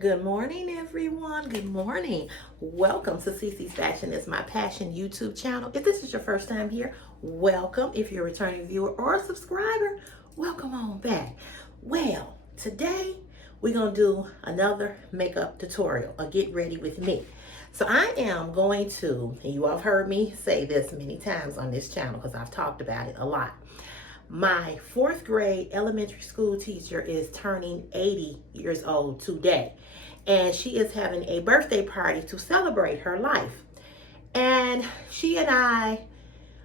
Good morning, everyone. Good morning. Welcome to CC's Fashion is My Passion YouTube channel. If this is your first time here, welcome. If you're a returning viewer or a subscriber, welcome on back. Well, today we're going to do another makeup tutorial, a get ready with me. So I am going to, and you all have heard me say this many times on this channel because I've talked about it a lot. My fourth grade elementary school teacher is turning 80 years old today, and she is having a birthday party to celebrate her life. And she and I,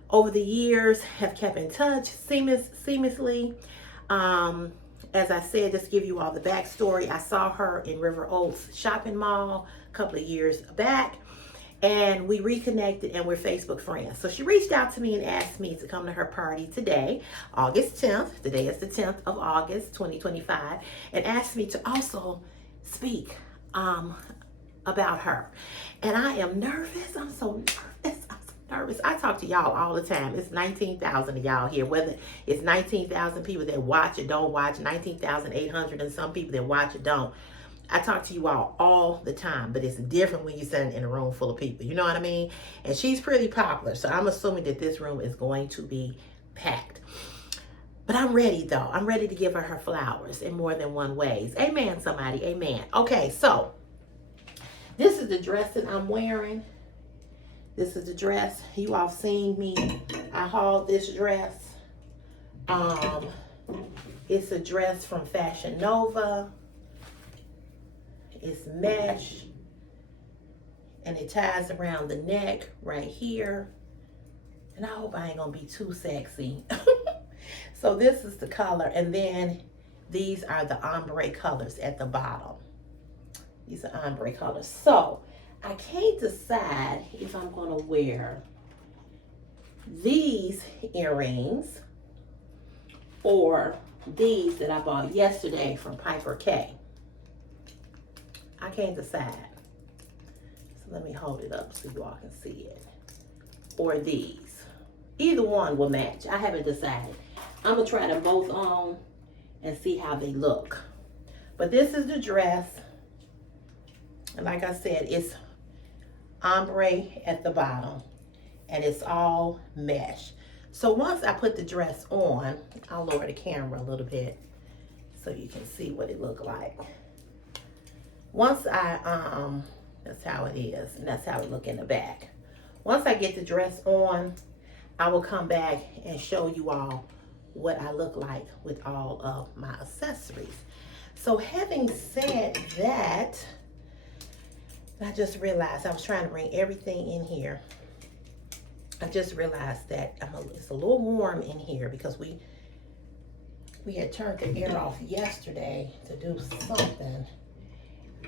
over the years, have kept in touch seamlessly. As I said, just to give you all the backstory, I saw her in River Oaks Shopping Mall a couple of years back, and we reconnected and we're Facebook friends. So she reached out to me and asked me to come to her party today, August 10th. Today is the 10th of August, 2025, and asked me to also speak about her. And I am nervous. I'm so nervous. I talk to y'all all the time. It's 19,000 of y'all here, whether it's 19,000 people that watch or don't watch, 19,800 and some people that watch or don't. I talk to you all the time, but it's different when you're sitting in a room full of people. You know what I mean? And she's pretty popular, so I'm assuming that this room is going to be packed. But I'm ready, though. I'm ready to give her flowers in more than one ways. Amen, somebody. Amen. Okay, so this is the dress that I'm wearing. This is the dress. You all seen me. I hauled this dress. It's a dress from Fashion Nova. It's mesh, and it ties around the neck right here. And I hope I ain't gonna be too sexy. So this is the color, and then these are the ombre colors at the bottom. These are ombre colors. So I can't decide if I'm gonna wear these earrings or these that I bought yesterday from Piper K. I can't decide. So let me hold it up so you all can see it. Or these. Either one will match. I haven't decided. I'm going to try them both on and see how they look. But this is the dress. And like I said, it's ombre at the bottom. And it's all mesh. So once I put the dress on, I'll lower the camera a little bit so you can see what it looked like. Once that's how it is, and that's how it look in the back. Once I get the dress on, I will come back and show you all what I look like with all of my accessories. So having said that, I just realized I was trying to bring everything in here. I just realized that it's a little warm in here because we had turned the air off yesterday to do something.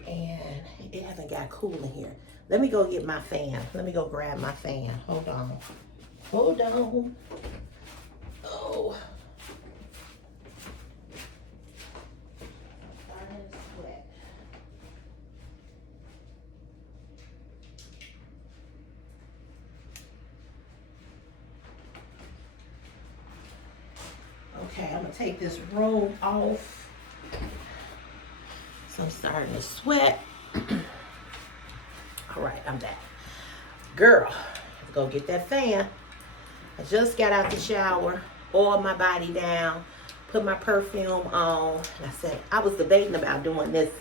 And it hasn't got cool in here. Let me go get my fan. Let me go grab my fan. Hold on. Hold on. Oh. I'm starting to sweat. Okay, I'm gonna take this robe off. So I'm starting to sweat. All right, I'm back. Girl, let's go get that fan. I just got out the shower, oiled my body down, put my perfume on. And I said, I was debating about doing this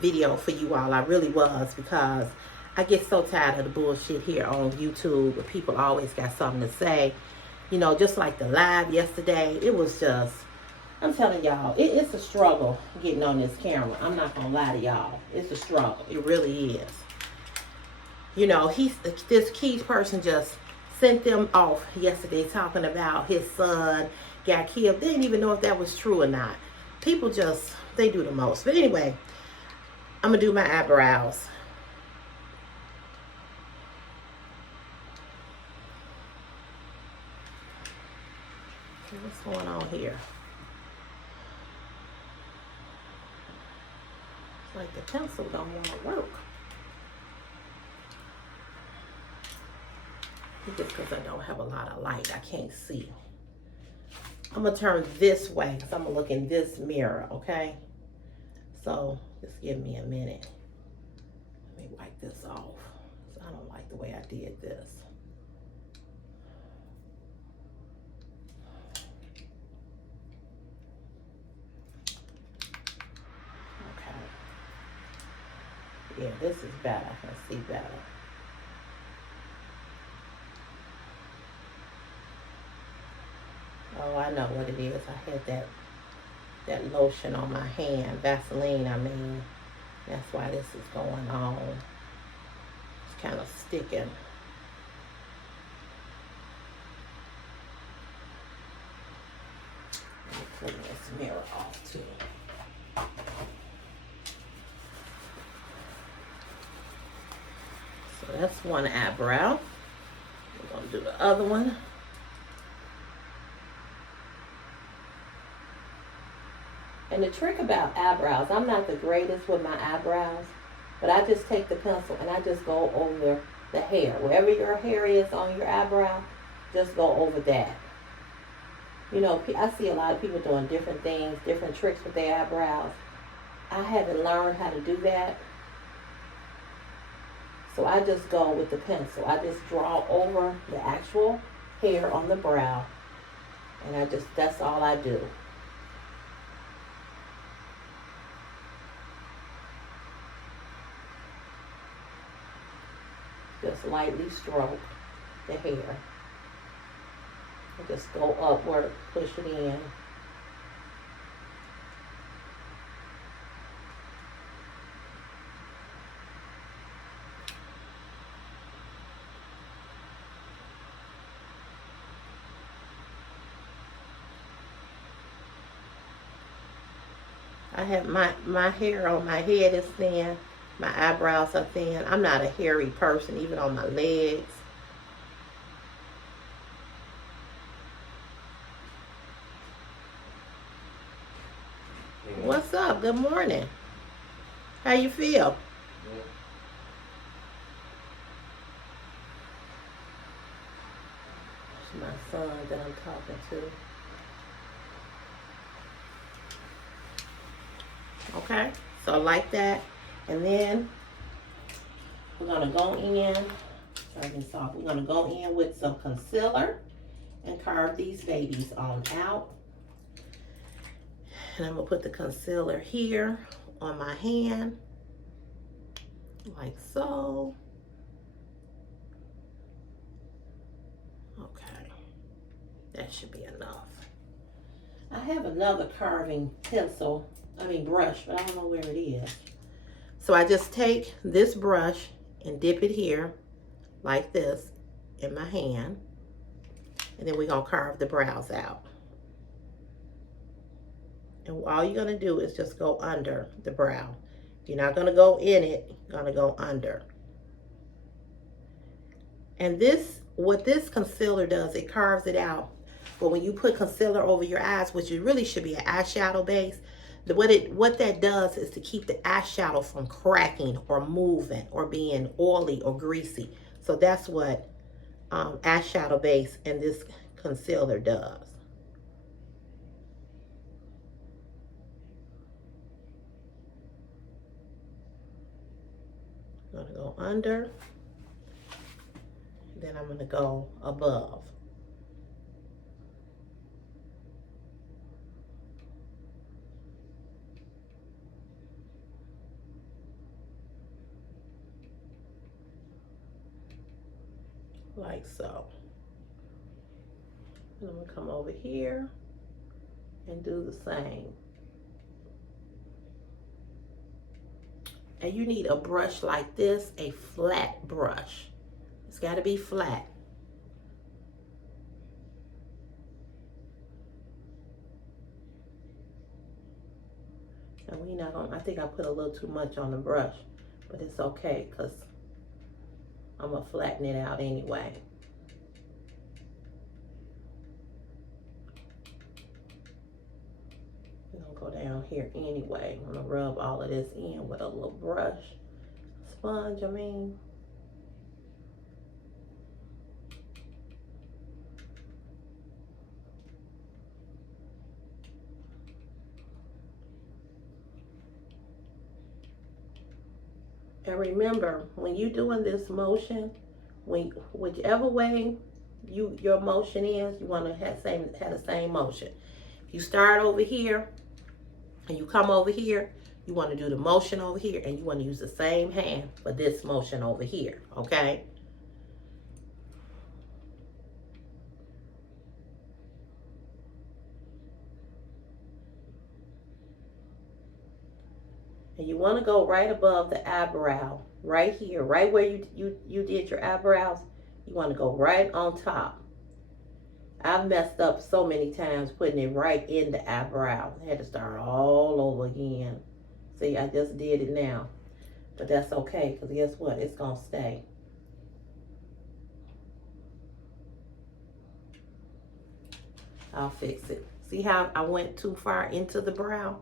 video for you all. I really was, because I get so tired of the bullshit here on YouTube where people always got something to say. You know, just like the live yesterday, it was just, I'm telling y'all, it's a struggle getting on this camera. I'm not gonna lie to y'all. It's a struggle. It really is. You know, this key person just sent them off yesterday talking about his son got killed. They didn't even know if that was true or not. People just, they do the most. But anyway, I'm gonna do my eyebrows. Okay, what's going on here? Like the pencil don't want to work. Just because I don't have a lot of light, I can't see. I'm gonna turn this way because I'm gonna look in this mirror, okay? So just give me a minute. Let me wipe this off. So I don't like the way I did this. Okay. Yeah, this is better. I can see better. Oh, I know what it is. I had that lotion on my hand. Vaseline, I mean. That's why this is going on. It's kind of sticking. Let me clean this mirror off too. So that's one eyebrow. We're gonna do the other one. And the trick about eyebrows, I'm not the greatest with my eyebrows, but I just take the pencil and I just go over the hair. Wherever your hair is on your eyebrow, just go over that. You know, I see a lot of people doing different things, different tricks with their eyebrows. I haven't learned how to do that. So I just go with the pencil. I just draw over the actual hair on the brow. And that's all I do. Just lightly stroke the hair. And just go upward, push it in. I have my hair on my head is thin. My eyebrows are thin. I'm not a hairy person, even on my legs. What's up? Good morning. How you feel? It's my son that I'm talking to. Okay, so like that. And then we're gonna go in, we're gonna go in with some concealer and carve these babies on out. And I'm gonna put the concealer here on my hand, like so. Okay, that should be enough. I have another carving brush, but I don't know where it is. So I just take this brush and dip it here, like this, in my hand. And then we're gonna carve the brows out. And all you're gonna do is just go under the brow. You're not gonna go in it, you're gonna go under. And what this concealer does, it carves it out. But when you put concealer over your eyes, which it really should be an eyeshadow base, what that does is to keep the eyeshadow from cracking or moving or being oily or greasy. So that's what eyeshadow base and this concealer does. I'm gonna go under, then I'm gonna go above. Like so. And I'm gonna come over here and do the same. And you need a brush like this, a flat brush. It's gotta be flat. And we're not gonna, I think I put a little too much on the brush, but it's okay, because I'm gonna flatten it out anyway. We're gonna go down here anyway. I'm gonna rub all of this in with a little brush. Sponge, I mean. And remember, when you're doing this motion, whichever way your motion is, you want to have the same motion. If you start over here and you come over here, you want to do the motion over here, and you want to use the same hand for this motion over here, okay? And you want to go right above the eyebrow, right here, right where you did your eyebrows. You want to go right on top. I've messed up so many times putting it right in the eyebrow. I had to start all over again. See, I just did it now. But that's okay, because guess what? It's going to stay. I'll fix it. See how I went too far into the brow?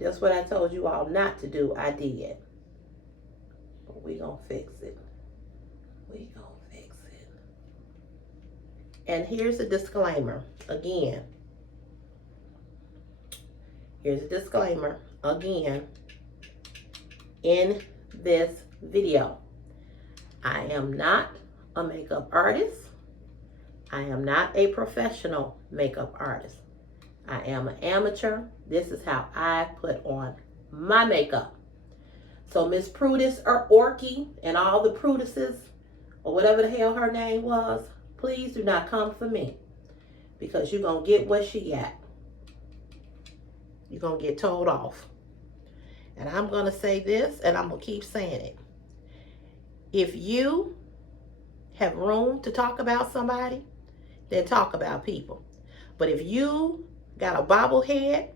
Just what I told you all not to do, I did. But we gonna fix it. We gonna fix it. And here's a disclaimer again. Here's a disclaimer again in this video. I am not a makeup artist. I am not a professional makeup artist. I am an amateur. This is how I put on my makeup. So Miss Prudence or Orky and all the Prudices or whatever the hell her name was, please do not come for me, because you're going to get what she got. You're going to get told off. And I'm going to say this, and I'm going to keep saying it. If you have room to talk about somebody, then talk about people. But if you got a bobblehead,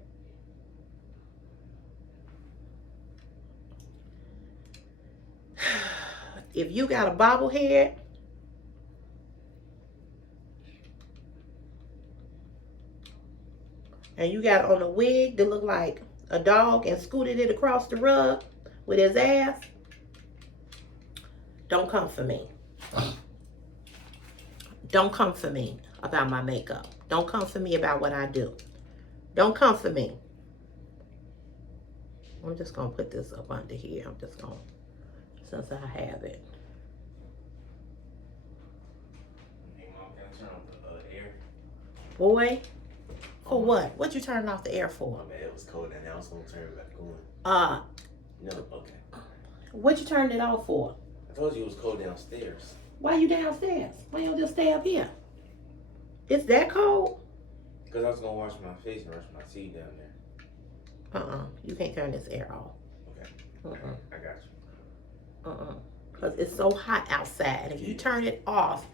if you got a bobblehead, and you got on a wig that look like a dog and scooted it across the rug with his ass, don't come for me. Don't come for me about my makeup. Don't come for me about what I do. Don't come for me. I'm just going to put this up under here. I'm just going to, since I have it. Hey, Mom, can I turn off the air? Boy, for what? What you turning off the air for? My bad, it was cold and I was going to turn it back on. No, okay. What you turned it off for? I told you it was cold downstairs. Why you downstairs? Why you don't just stay up here? It's that cold? Because I was going to wash my face and brush my teeth down there. You can't turn this air off. Okay. I got you. Because it's so hot outside. And if you turn it off,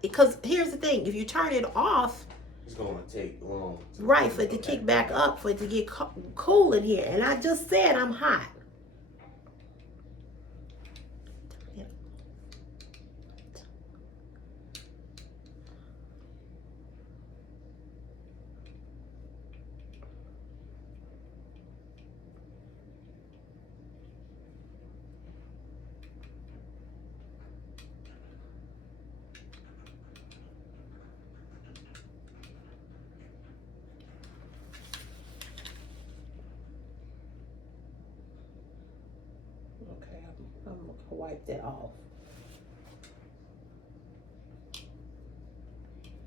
because here's the thing. If you turn it off, it's going to take long. Right, for it to kick back up, for it to get cool in here. And I just said I'm hot. I'm going to wipe that off.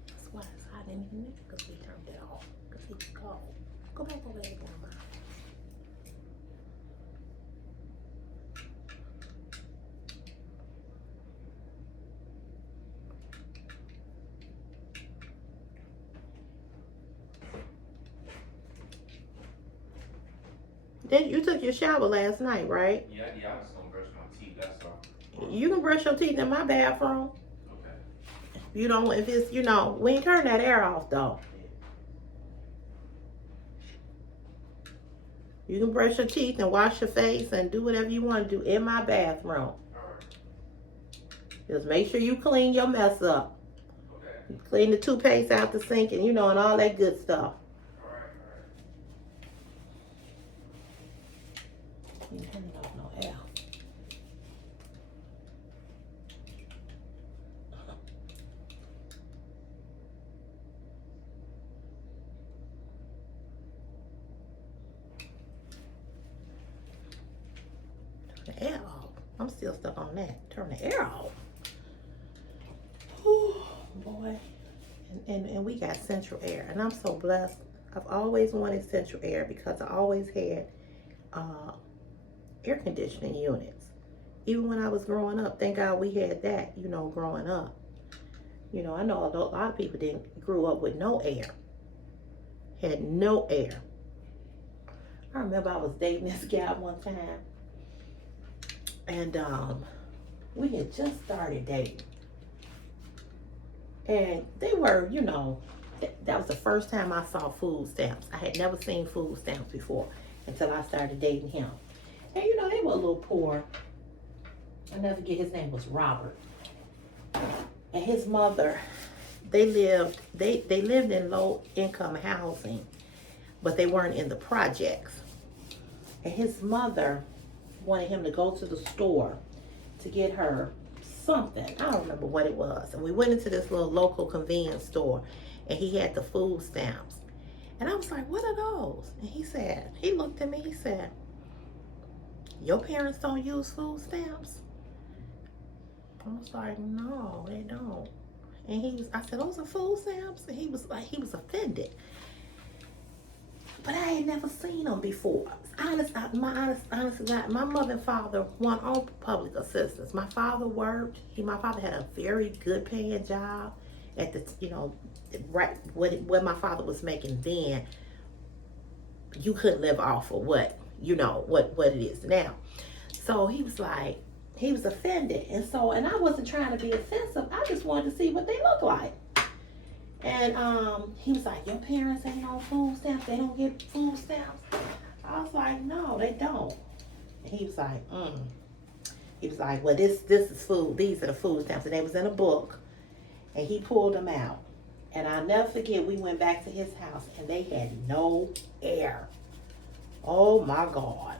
That's why it's hot in here, because we turned it off. Because it's cold. Go back over there, Grandma. You took your shower last night, right? Yeah, I was going to brush my teeth, that's all. You can brush your teeth in my bathroom. Okay. You don't, if it's, we ain't turn that air off, though. You can brush your teeth and wash your face and do whatever you want to do in my bathroom. All right. Just make sure you clean your mess up. Okay. Clean the toothpaste out the sink and all that good stuff. All right. You turn it off no air. The air off. I'm still stuck on that. Turn the air off. Oh, boy. And we got central air. And I'm so blessed. I've always wanted central air because I always had air conditioning units. Even when I was growing up, thank God we had that, you know, growing up. You know, I know a lot of people grew up with no air. Had no air. I remember I was dating this guy one time. And we had just started dating. And they were, you know, that was the first time I saw food stamps. I had never seen food stamps before until I started dating him. And, you know, they were a little poor. I'll never forget, his name was Robert. And his mother, they lived in low income housing, but they weren't in the projects. And his mother wanted him to go to the store to get her something. I don't remember what it was. And we went into this little local convenience store, and he had the food stamps. And I was like, what are those? And he looked at me, he said, your parents don't use food stamps? I was like, no, they don't. And I said, those are food stamps? And he was offended. But I had never seen them before. Honestly, my mother and father weren't on public assistance. My father worked. My father had a very good paying job at the, you know, right what my father was making then. You couldn't live off of what it is now. So he was like, he was offended. And I wasn't trying to be offensive. I just wanted to see what they look like. And he was like, your parents ain't on food stamps? They don't get food stamps? I was like, no, they don't. And he was like, He was like, well, this is food. These are the food stamps. And they was in a book. And he pulled them out. And I'll never forget, we went back to his house and they had no air. Oh my God.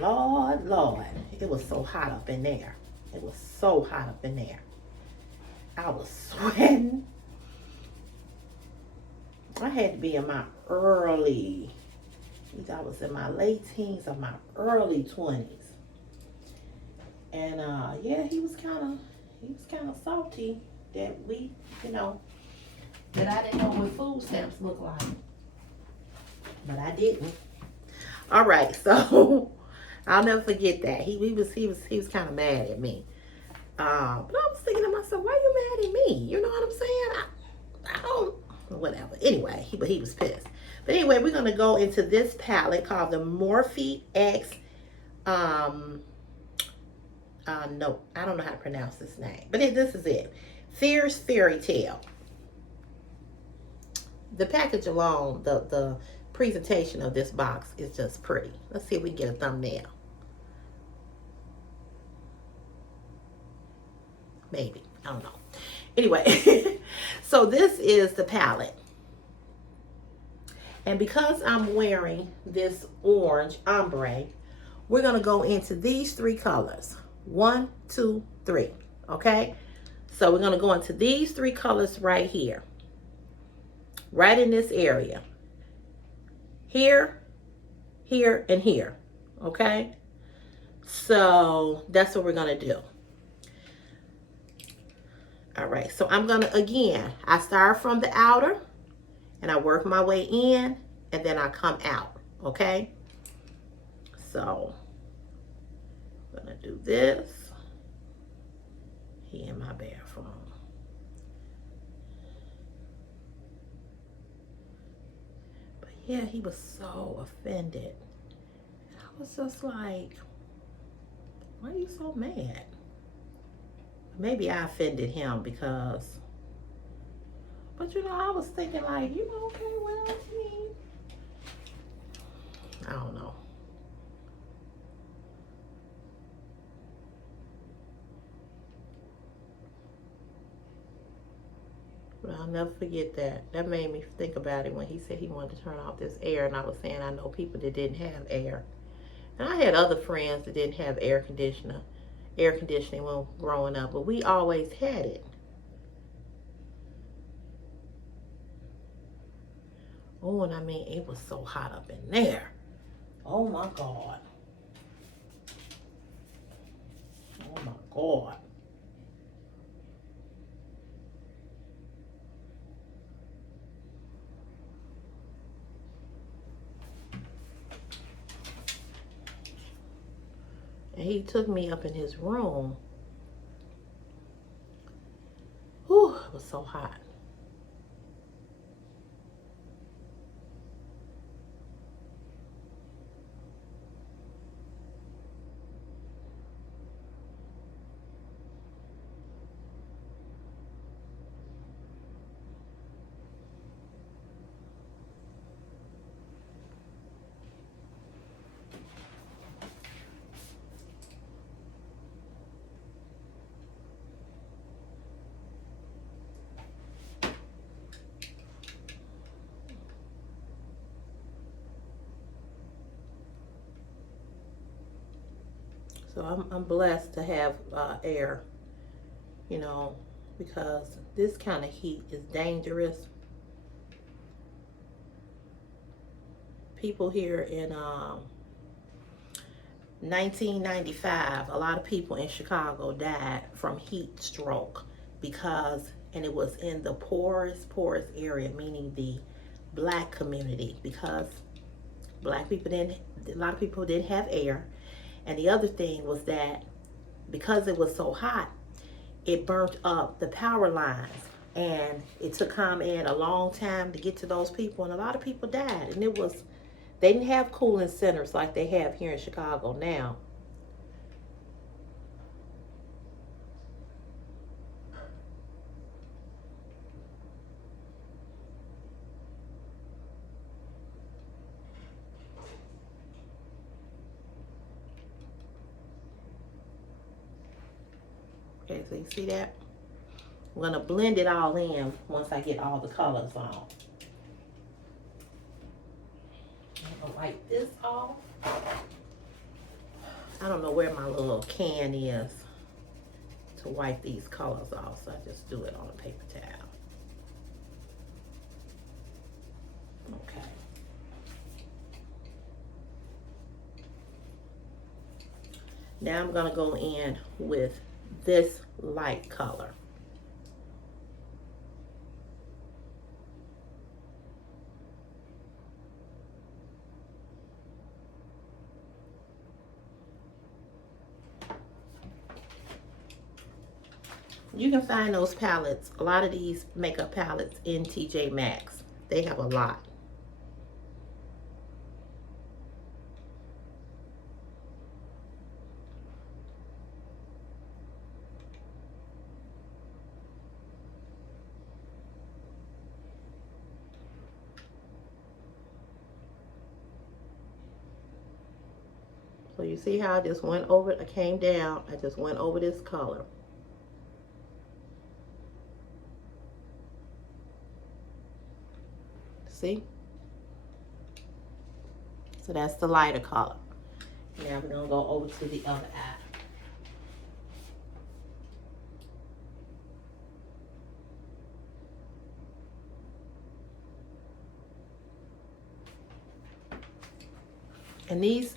Lord. It was so hot up in there. It was so hot up in there. I was sweating. I had to be in my I was in my late teens or my early 20s. And yeah, he was kind of salty that that I didn't know what food stamps look like. But I didn't. All right, so I'll never forget that. He was kind of mad at me. But I was thinking to myself, why are you mad at me? You know what I'm saying? I don't, whatever. Anyway, he was pissed. But anyway, we're going to go into this palette called the Morphe X. No, I don't know how to pronounce this name. But this is it. Fierce Fairy Tale. The package alone, the presentation of this box is just pretty. Let's see if we can get a thumbnail. Maybe. I don't know. Anyway, so this is the palette. And because I'm wearing this orange ombre, we're going to go into these three colors. 1, 2, 3. Okay? So we're going to go into these three colors right here. Right in this area. Here, here, and here. Okay? So that's what we're going to do. All right, so I'm going to, again, I start from the outer and I work my way in and then I come out, okay? So I'm going to do this here in my bathroom. But yeah, he was so offended. I was just like, why are you so mad? Maybe I offended him because, but I was thinking like, okay, well, I don't know. But I'll never forget that. That made me think about it when he said he wanted to turn off this air, and I was saying I know people that didn't have air. And I had other friends that didn't have air conditioning when growing up, but we always had it. Oh, and I mean, it was so hot up in there. Oh my God. God. And he took me up in his room. Whew, it was so hot. So I'm blessed to have air, you know, because this kind of heat is dangerous. People here in 1995, a lot of people in Chicago died from heat stroke because, and it was in the poorest area, meaning the black community, because black people didn't, a lot of people didn't have air. And the other thing was that because it was so hot, it burnt up the power lines. And it took ComEd a long time to get to those people, and a lot of people died. And it was, they didn't have cooling centers like they have here in Chicago now. Okay, so you see that? I'm gonna blend it all in once I get all the colors on. I'm gonna wipe this off. I don't know where my little can is to wipe these colors off, so I just do it on a paper towel. Okay. Now I'm gonna go in with this light color. You can find those palettes, a lot of these makeup palettes in TJ Maxx. They have a lot. So you see how I just went over it, I came down, I just went over this color. See? So that's the lighter color. Now we're gonna go over to the other eye. And these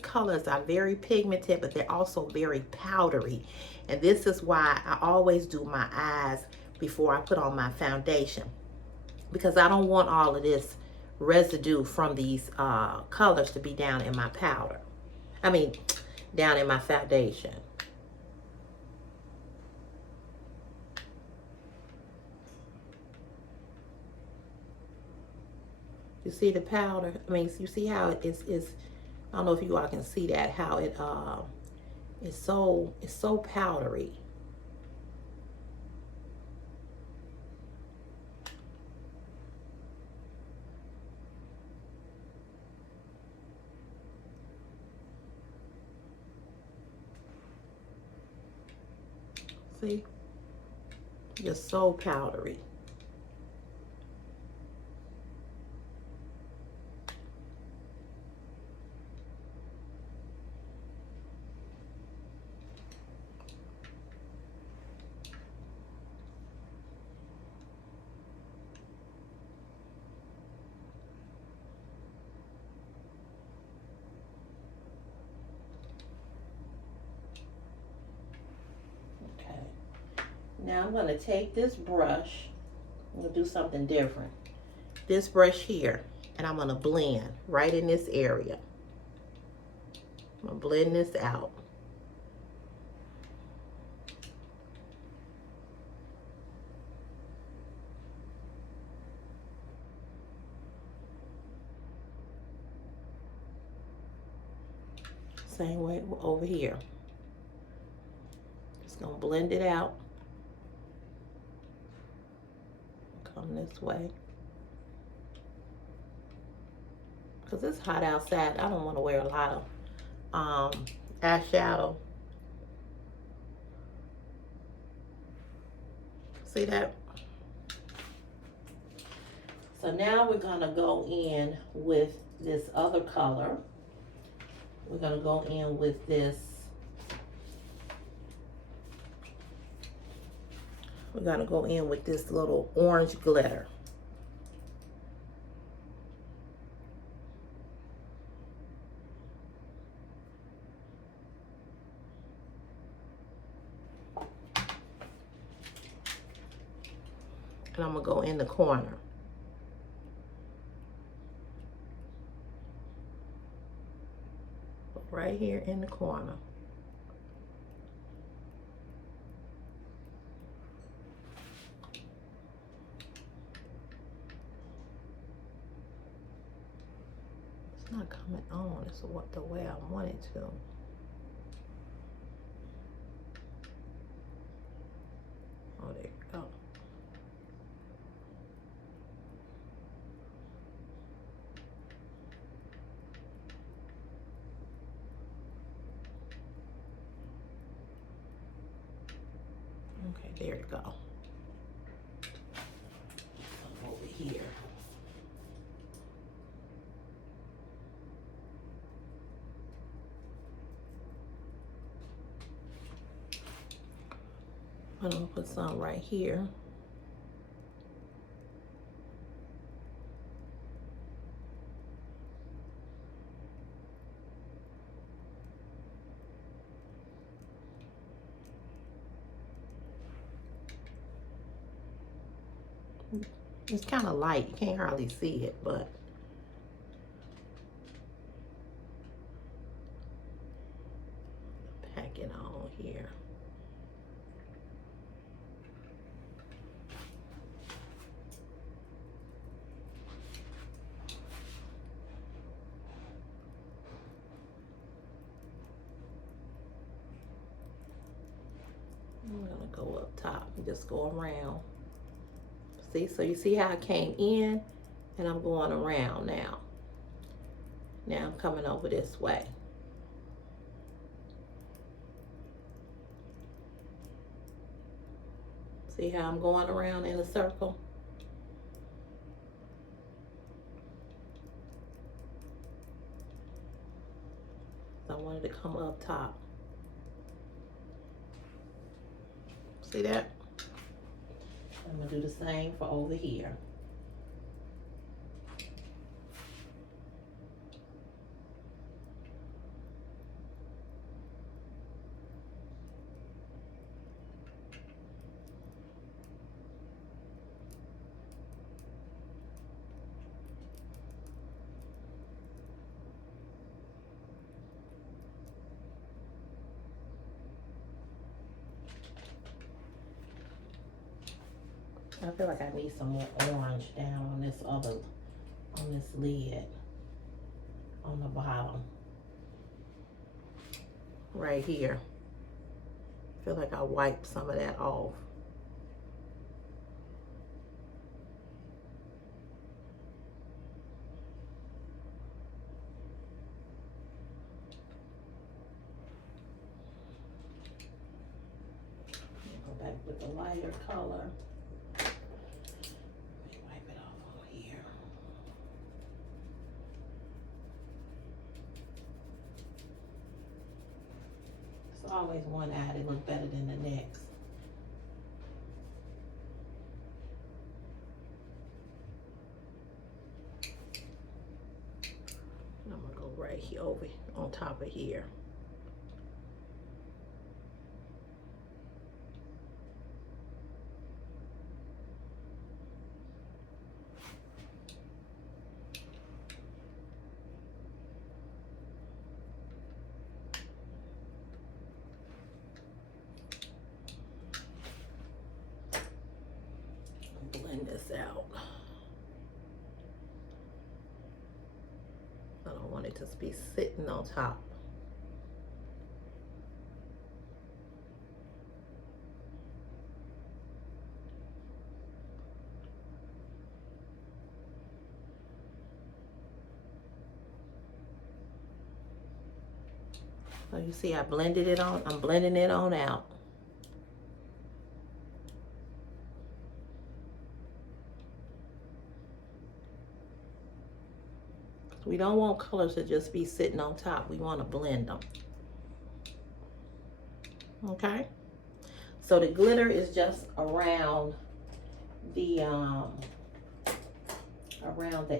colors are very pigmented, but they're also very powdery. And this is why I always do my eyes before I put on my foundation, because I don't want all of this residue from these colors to be down in my powder. I mean, down in my foundation. You see the powder? I mean, you see how it is, I don't know if you all can see that, how it it's so powdery. See? Just so powdery. Now I'm going to take this brush. I'm going to do something different. This brush here, and I'm going to blend right in this area. I'm going to blend this out. Same way over here. Just gonna blend it out. Come this way. Because it's hot outside. I don't want to wear a lot of eyeshadow. See that? So now we're gonna go in with this other color. We're gonna go in with this. We're gonna go in with this little orange glitter. And I'm gonna go in the corner. Right here in the corner. It's not coming on. It's what the way I want it to. Oh, there you go. Okay, there you go. Over here. I'm gonna put some right here. It's kind of light. You can't hardly see it, but pack it on here. I'm gonna go up top and just go around. See, so you see how I came in and I'm going around now. Now I'm coming over this way. See how I'm going around in a circle? I wanted to come up top. See that? I'm gonna do the same for over here. I feel like I need some more orange down on this lid, on the bottom. Right here. I feel like I wiped some of that off. Go back with the lighter color. Always one eye that look better than the next. I'm gonna go right here over on top of here. just be sitting on top. So you see I blended it on. I'm blending it on out. We don't want colors to just be sitting on top. We want to blend them. Okay? So the glitter is just around the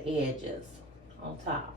edges on top.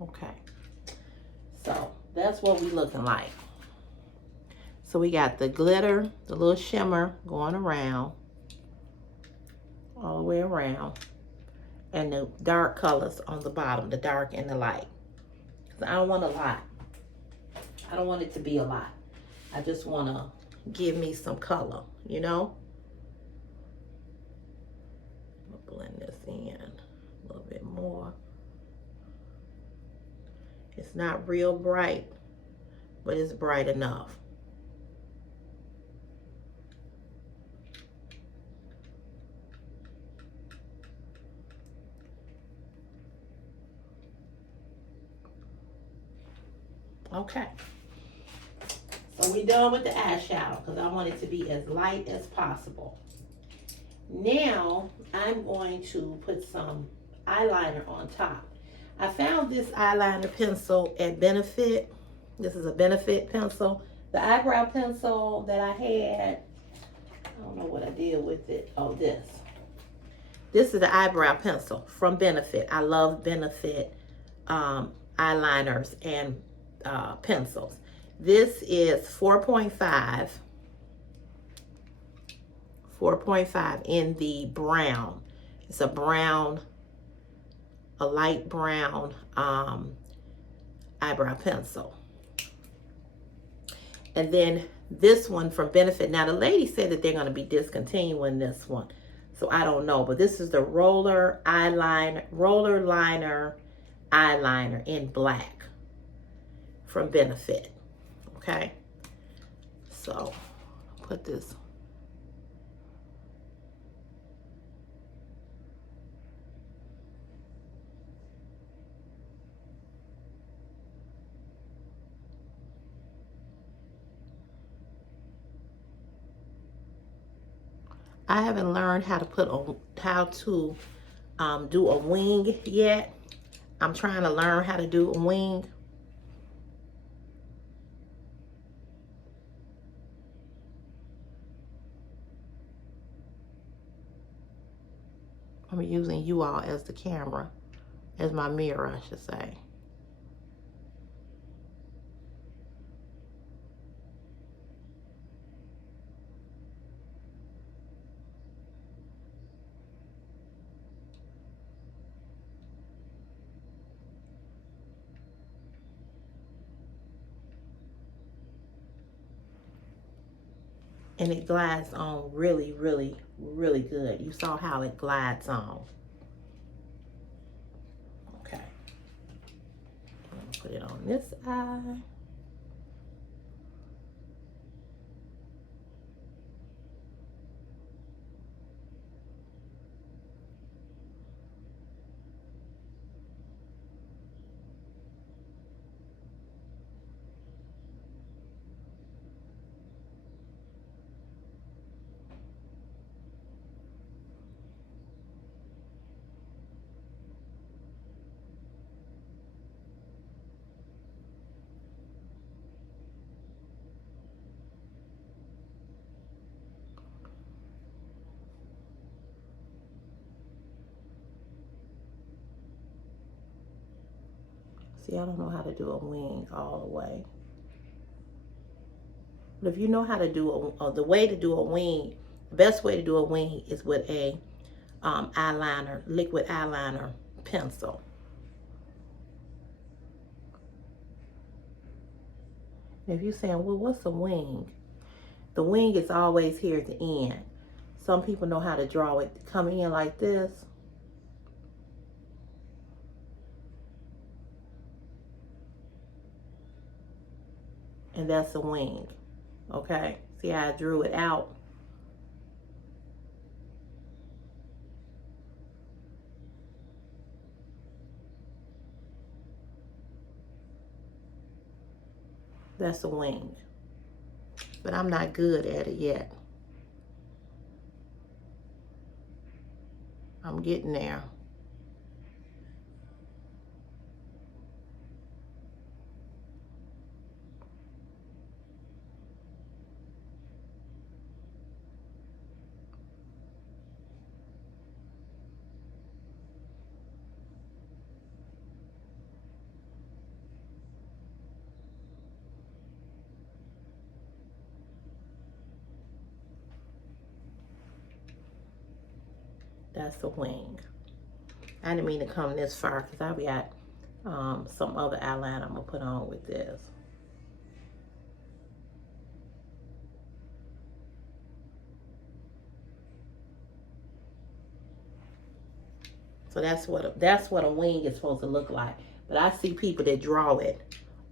Okay. So that's what we looking like. So we got the glitter, the little shimmer going around, all the way around, and the dark colors on the bottom, the dark and the light. I don't want a lot. I don't want it to be a lot. I just want to give me some color, you know? I'll blend this in a little bit more. It's not real bright, but it's bright enough. Okay. So we're done with the eyeshadow because I want it to be as light as possible. Now I'm going to put some eyeliner on top. I found this eyeliner pencil at Benefit. This is a Benefit pencil. The eyebrow pencil that I had, I don't know what I did with it. Oh, this. This is the eyebrow pencil from Benefit. I love Benefit eyeliners and pencils. This is 4.5 in the brown. It's a brown, a light brown eyebrow pencil. And then this one from Benefit. Now the lady said that they're going to be discontinuing this one, so I don't know. But this is the roller liner eyeliner in black from Benefit. Okay, so put this. I haven't learned how to do a wing yet. I'm trying to learn how to do a wing. I'm using you all as the camera, as my mirror, I should say. And it glides on really, really, really good. You saw how it glides on. Okay. Put it on this eye. See, I don't know how to do a wing all the way. But if you know how to do the way to do a wing, the best way to do a wing is with a eyeliner, liquid eyeliner pencil. If you're saying, well, what's a wing? The wing is always here at the end. Some people know how to draw it, come in like this. And that's a wing, okay? See how I drew it out? That's a wing. But I'm not good at it yet. I'm getting there. That's the wing. I didn't mean to come this far because I've got some other eyeliner I'm gonna put on with this. So that's what a wing is supposed to look like. But I see people that draw it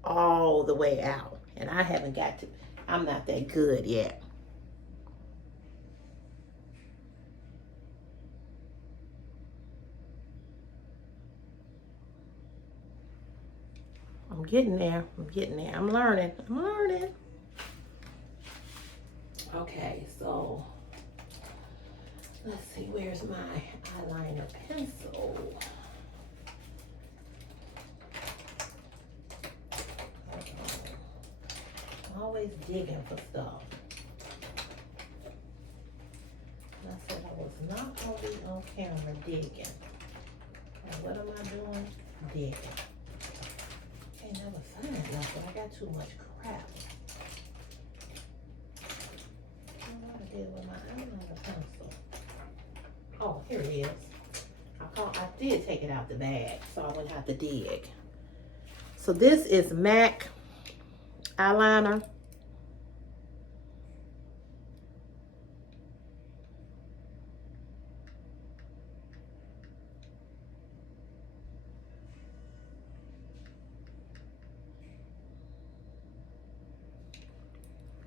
all the way out, and I haven't got to. I'm not that good yet. I'm getting there. I'm getting there. I'm learning. I'm learning. Okay, so let's see. Where's my eyeliner pencil? I'm always digging for stuff. And I said I was not going to be on camera digging. And what am I doing? Digging. Can't never find nothing. I got too much crap. I don't know what I did with my eyeliner pencil. Oh, here it is. I did take it out the bag, so I wouldn't have to dig. So this is MAC eyeliner.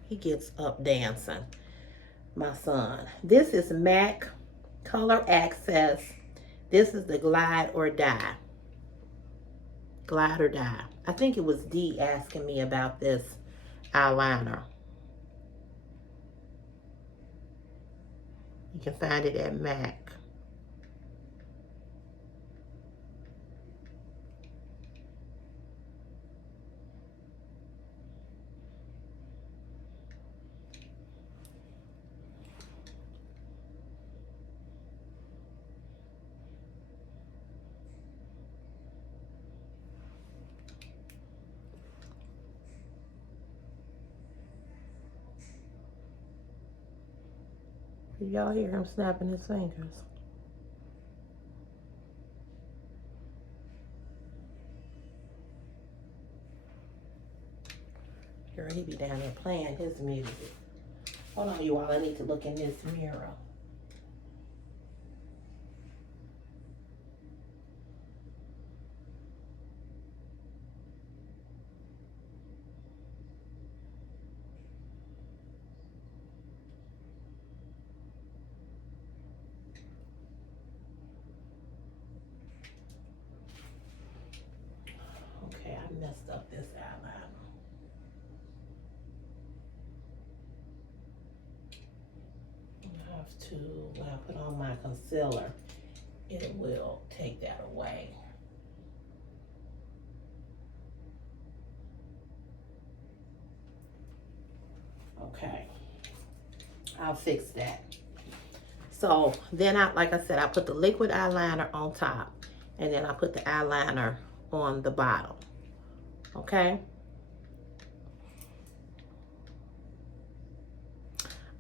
He gets up dancing, my son. This is MAC Color Access. This is the Glide or Die. Glide or Die. I think it was D asking me about this eyeliner. You can find it at MAC. Did y'all hear him snapping his fingers? Girl, he be down there playing his music. Hold on, you all. I need to look in this mirror. Okay, I messed up this eyeliner. I have to, when I put on my concealer, it will take that away. Okay, I'll fix that. So then like I said, I put the liquid eyeliner on top, and then I put the eyeliner on the bottom. Okay.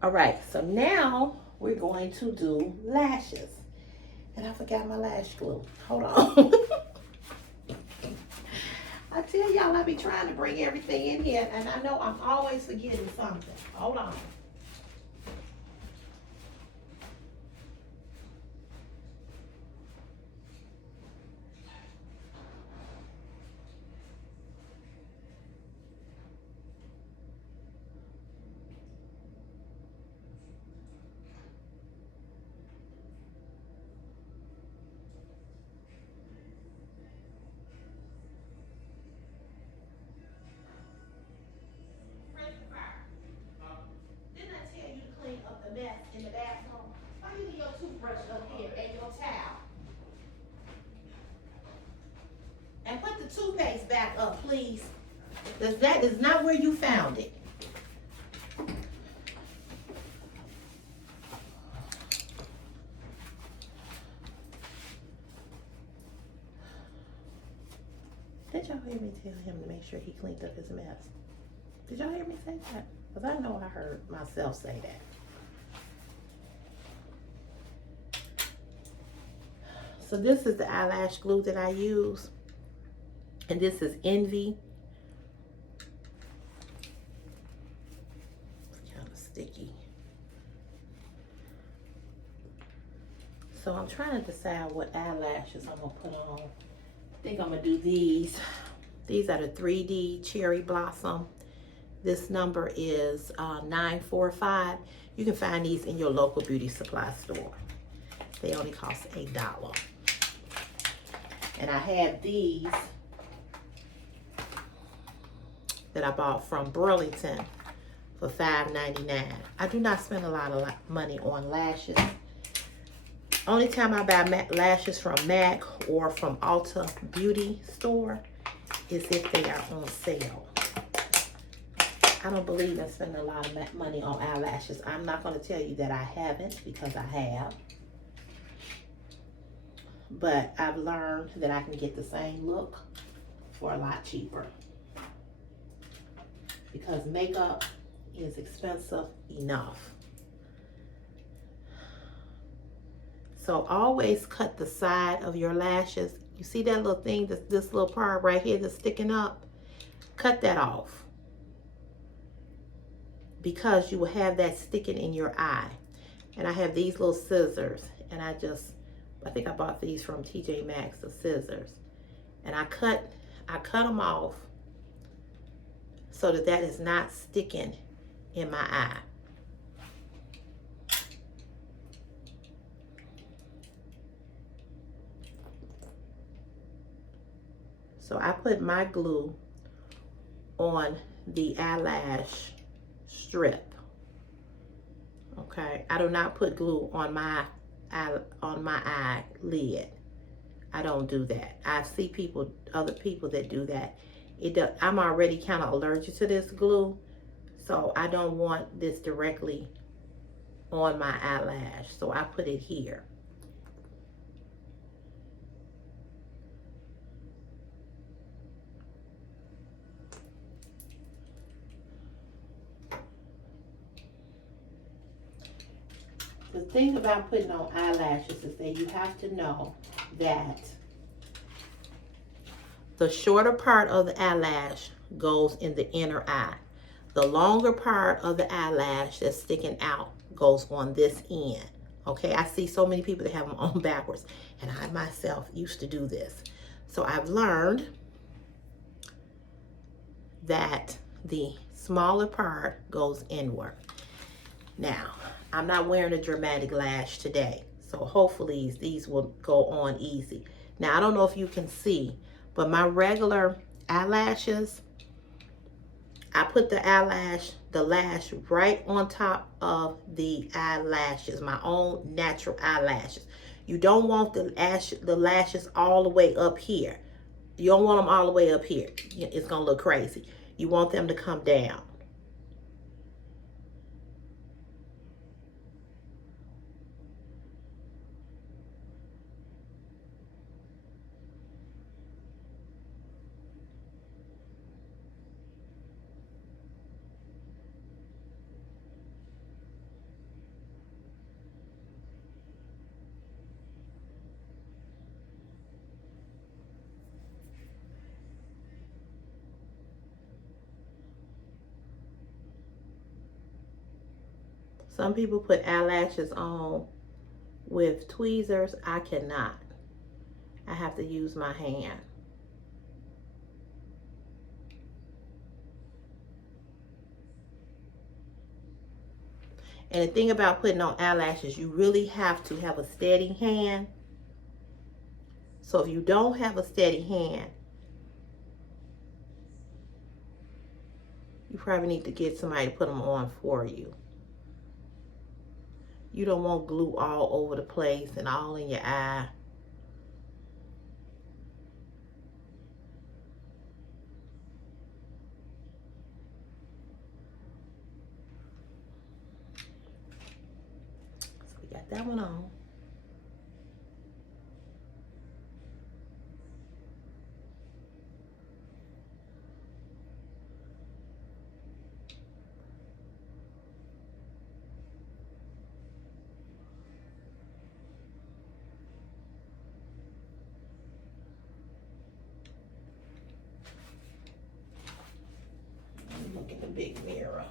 All right, so now we're going to do lashes. And I forgot my lash glue. Hold on. I tell y'all, I be trying to bring everything in here, and I know I'm always forgetting something. Hold on. Didn't I tell you to clean up the mess in the bathroom? Why you leave your toothbrush up here and your towel? And put the toothpaste back up, please. Because that is not where you found it. Did y'all hear me tell him to make sure he cleaned up his mess? Did y'all hear me say that? Because I know I heard myself say that. So this is the eyelash glue that I use. And this is Envy. It's kind of sticky. So I'm trying to decide what eyelashes I'm going to put on. I think I'm going to do these. These are the 3D Cherry Blossom. This number is 945. You can find these in your local beauty supply store. They only cost $8. And I have these that I bought from Burlington for $5.99. I do not spend a lot of money on lashes. Only time I buy lashes from MAC or from Ulta Beauty store is if they are on sale. I don't believe in spending a lot of money on eyelashes. I'm not going to tell you that I haven't, because I have. But I've learned that I can get the same look for a lot cheaper. Because makeup is expensive enough. So always cut the side of your lashes. You see that little thing, this little part right here that's sticking up? Cut that off. Because you will have that sticking in your eye. And I have these little scissors. And I think I bought these from TJ Maxx, the scissors. And I cut them off so that is not sticking in my eye. So I put my glue on the eyelash strip. Okay, I do not put glue on my eyelid. I don't do that. I see other people that do that. I'm already kind of allergic to this glue, so I don't want this directly on my eyelash. So I put it here. The thing about putting on eyelashes is that you have to know that the shorter part of the eyelash goes in the inner eye. The longer part of the eyelash that's sticking out goes on this end. Okay, I see so many people that have them on backwards, and I myself used to do this. So I've learned that the smaller part goes inward. Now, I'm not wearing a dramatic lash today, so hopefully these will go on easy. Now, I don't know if you can see, but my regular eyelashes, I put the lash right on top of the eyelashes, my own natural eyelashes. You don't want the lashes all the way up here. You don't want them all the way up here. It's going to look crazy. You want them to come down. Some people put eyelashes on with tweezers. I cannot. I have to use my hand. And the thing about putting on eyelashes, you really have to have a steady hand. So if you don't have a steady hand, you probably need to get somebody to put them on for you. You don't want glue all over the place and all in your eye. So we got that one on. Look in the big mirror.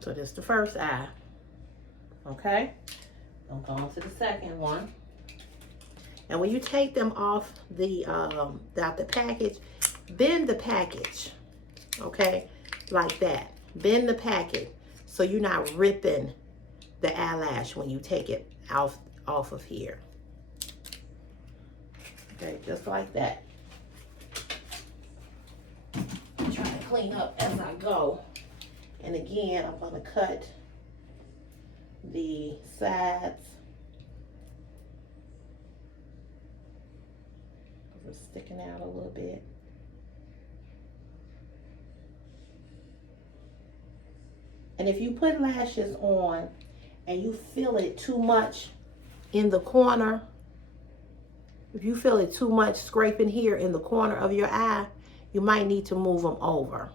So this is the first eye. Okay? I'm going to the second one. And when you take them off out the package, bend the package. Okay? Like that. Bend the package so you're not ripping the eyelash when you take it off of here. Okay, just like that. I'm trying to clean up as I go. And again, I'm going to cut the sides. It's sticking out a little bit. And if you put lashes on and you feel it too much in the corner, if you feel it too much scraping here in the corner of your eye, you might need to move them over.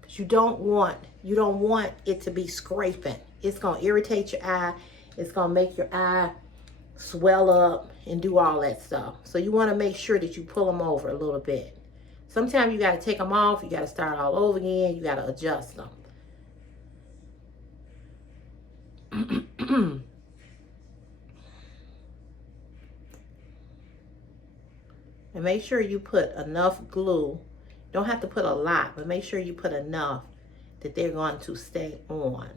Because you don't want it to be scraping. It's going to irritate your eye. It's going to make your eye swell up and do all that stuff. So you want to make sure that you pull them over a little bit. Sometimes you got to take them off. You got to start all over again. You got to adjust them. And make sure you put enough glue. Don't have to put a lot, but make sure you put enough that they're going to stay on.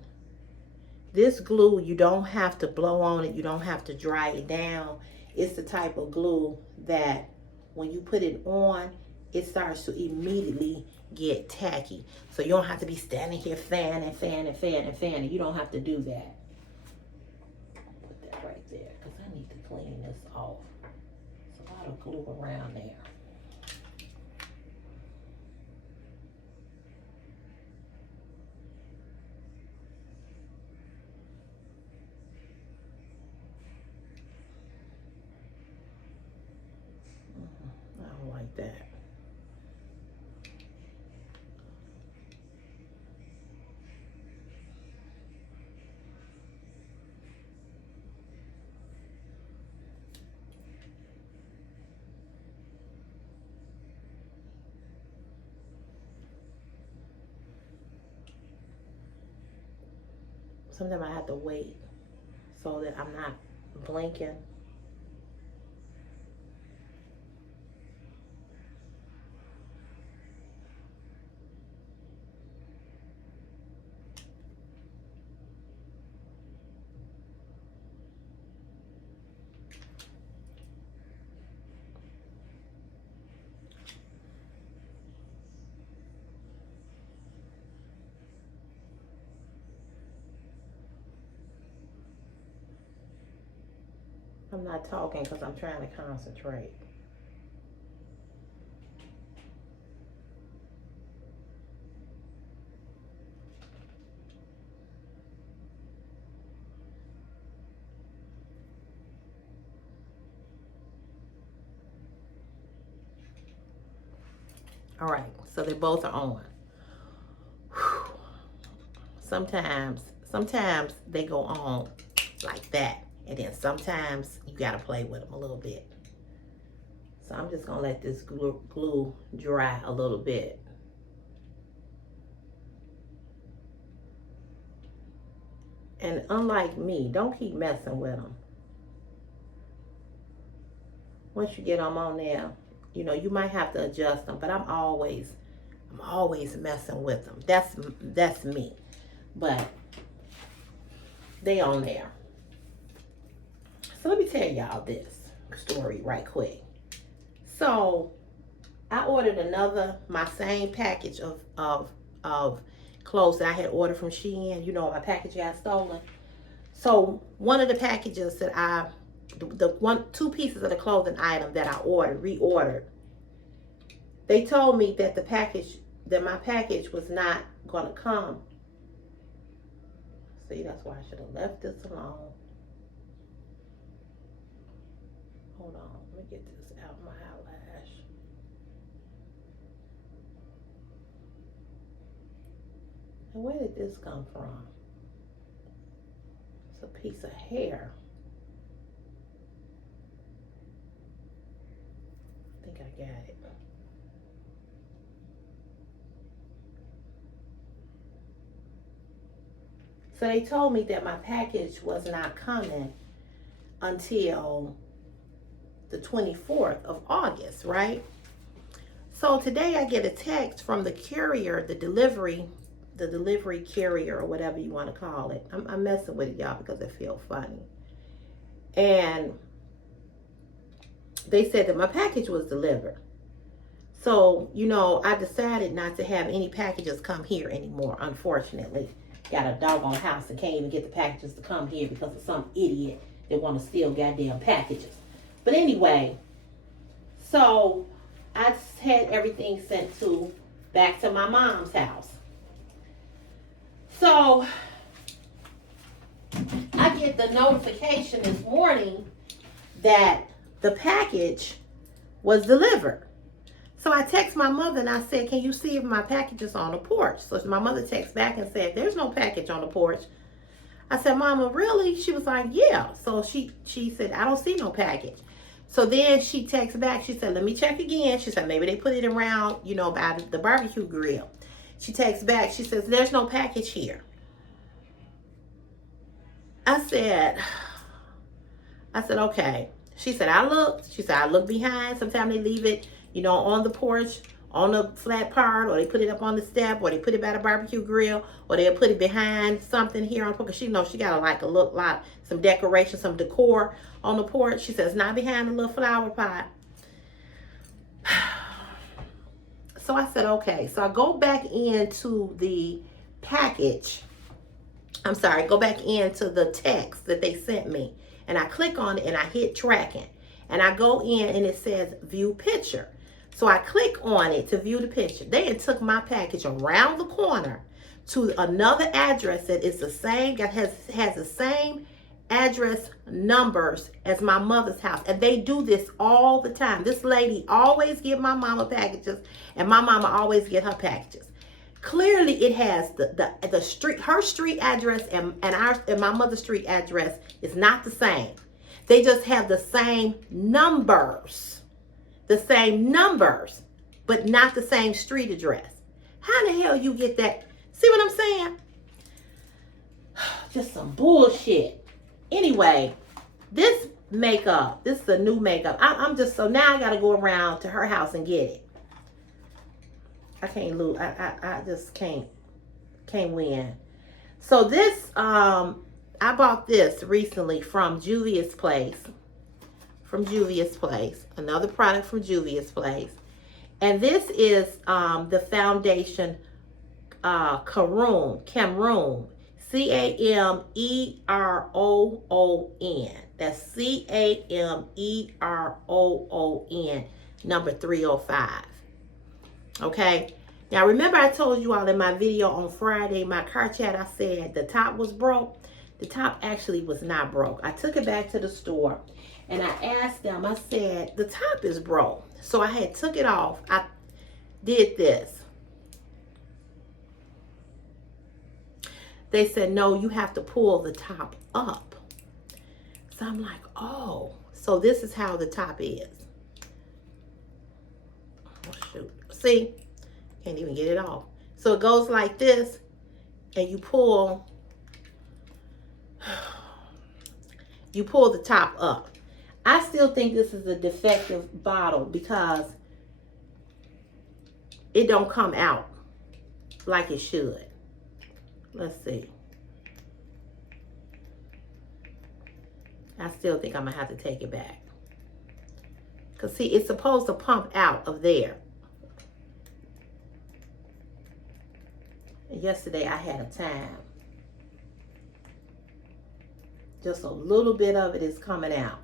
This glue, you don't have to blow on it. You don't have to dry it down. It's the type of glue that when you put it on, it starts to immediately get tacky. So you don't have to be standing here fanning. You don't have to do that. Put that right there because I need to clean this off. There's a lot of glue around there. I don't like that. sometimes I have to wait so that I'm not blinking. I'm not talking because I'm trying to concentrate. All right, so they both are on. Whew. Sometimes they go on like that. And then sometimes you gotta play with them a little bit. So I'm just gonna let this glue dry a little bit. And unlike me, don't keep messing with them. Once you get them on there, you know, you might have to adjust them, but I'm always messing with them. That's me. But they on there. So let me tell y'all this story right quick. So I ordered my same package of clothes that I had ordered from Shein. You know, my package got stolen. So one of the packages that two pieces of the clothing item that I reordered, they told me that my package was not gonna come. See, that's why I should have left this alone. Hold on, let me get this out of my eyelash. And where did this come from? It's a piece of hair. I think I got it. So they told me that my package was not coming until the 24th of August, right? So today I get a text from the courier, the delivery carrier, or whatever you want to call it. I'm messing with it, y'all, because it feels funny. And they said that my package was delivered. So, you know, I decided not to have any packages come here anymore, unfortunately. Got a doggone house and can't even get the packages to come here because of some idiot that want to steal goddamn packages. But anyway, so I had everything sent back to my mom's house. So I get the notification this morning that the package was delivered. So I text my mother and I said, can you see if my package is on the porch? So my mother texts back and said, there's no package on the porch. I said, Mama, really? She was like, yeah. So she said, I don't see no package. So then she texts back. She said, let me check again. She said, maybe they put it around, you know, by the barbecue grill. She texts back. She says, there's no package here. I said, okay. She said, I looked. She said, I look behind. Sometimes they leave it, you know, on the porch, on the flat part, or they put it up on the step, or they put it by the barbecue grill, or they'll put it behind something here on the porch. She knows she got some decoration, some decor on the porch. She says, not behind the little flower pot. So I said, okay. So I go back into the package. Go back into the text that they sent me. And I click on it and I hit tracking. And I go in and it says view picture. So I click on it to view the picture. They had took my package around the corner to another address that is the same, that has the same address numbers as my mother's house. And they do this all the time. This lady always give my mama packages, and my mama always get her packages. Clearly it has the street, her street address and my mother's street address is not the same. They just have the same numbers. But not the same street address. How the hell you get that? See what I'm saying? just some bullshit. Anyway, this makeup, this is a new makeup. I'm just, so now I got to go around to her house and get it. I can't lose. I just can't win. So this, I bought this recently from Juvia's Place. Another product from Juvia's Place. And this is the foundation Cameroon. Cameroon. That's Cameroon, number 305. Okay. Now remember I told you all in my video on Friday, my car chat, I said the top was broke. The top actually was not broke. I took it back to the store and I asked them, I said, the top is broke. So I had took it off. I did this. They said, no, you have to pull the top up. So I'm like, oh, so this is how the top is. Oh, shoot. See? Can't even get it off. So it goes like this, and you pull the top up. I still think this is a defective bottle because it don't come out like it should. Let's see. I still think I'm going to have to take it back. Because, see, it's supposed to pump out of there. And yesterday I had a time. Just a little bit of it is coming out.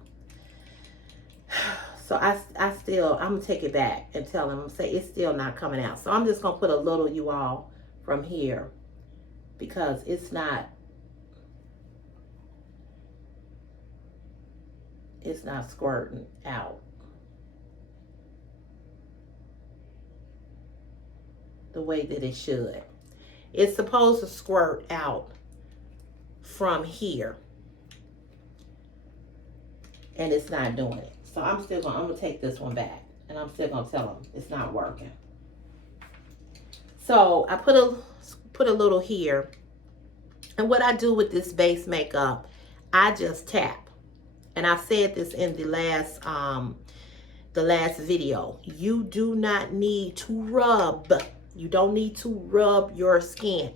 So I'm going to take it back and tell them, say it's still not coming out. So I'm just going to put a little, you all, from here. Because it's not squirting out the way that it should. It's supposed to squirt out from here, and it's not doing it. So I'm gonna take this one back, and I'm still gonna tell them it's not working. So I put a little here, and what I do with this base makeup, I just tap. And I said this in the last video. You do not need to rub. You don't need to rub your skin.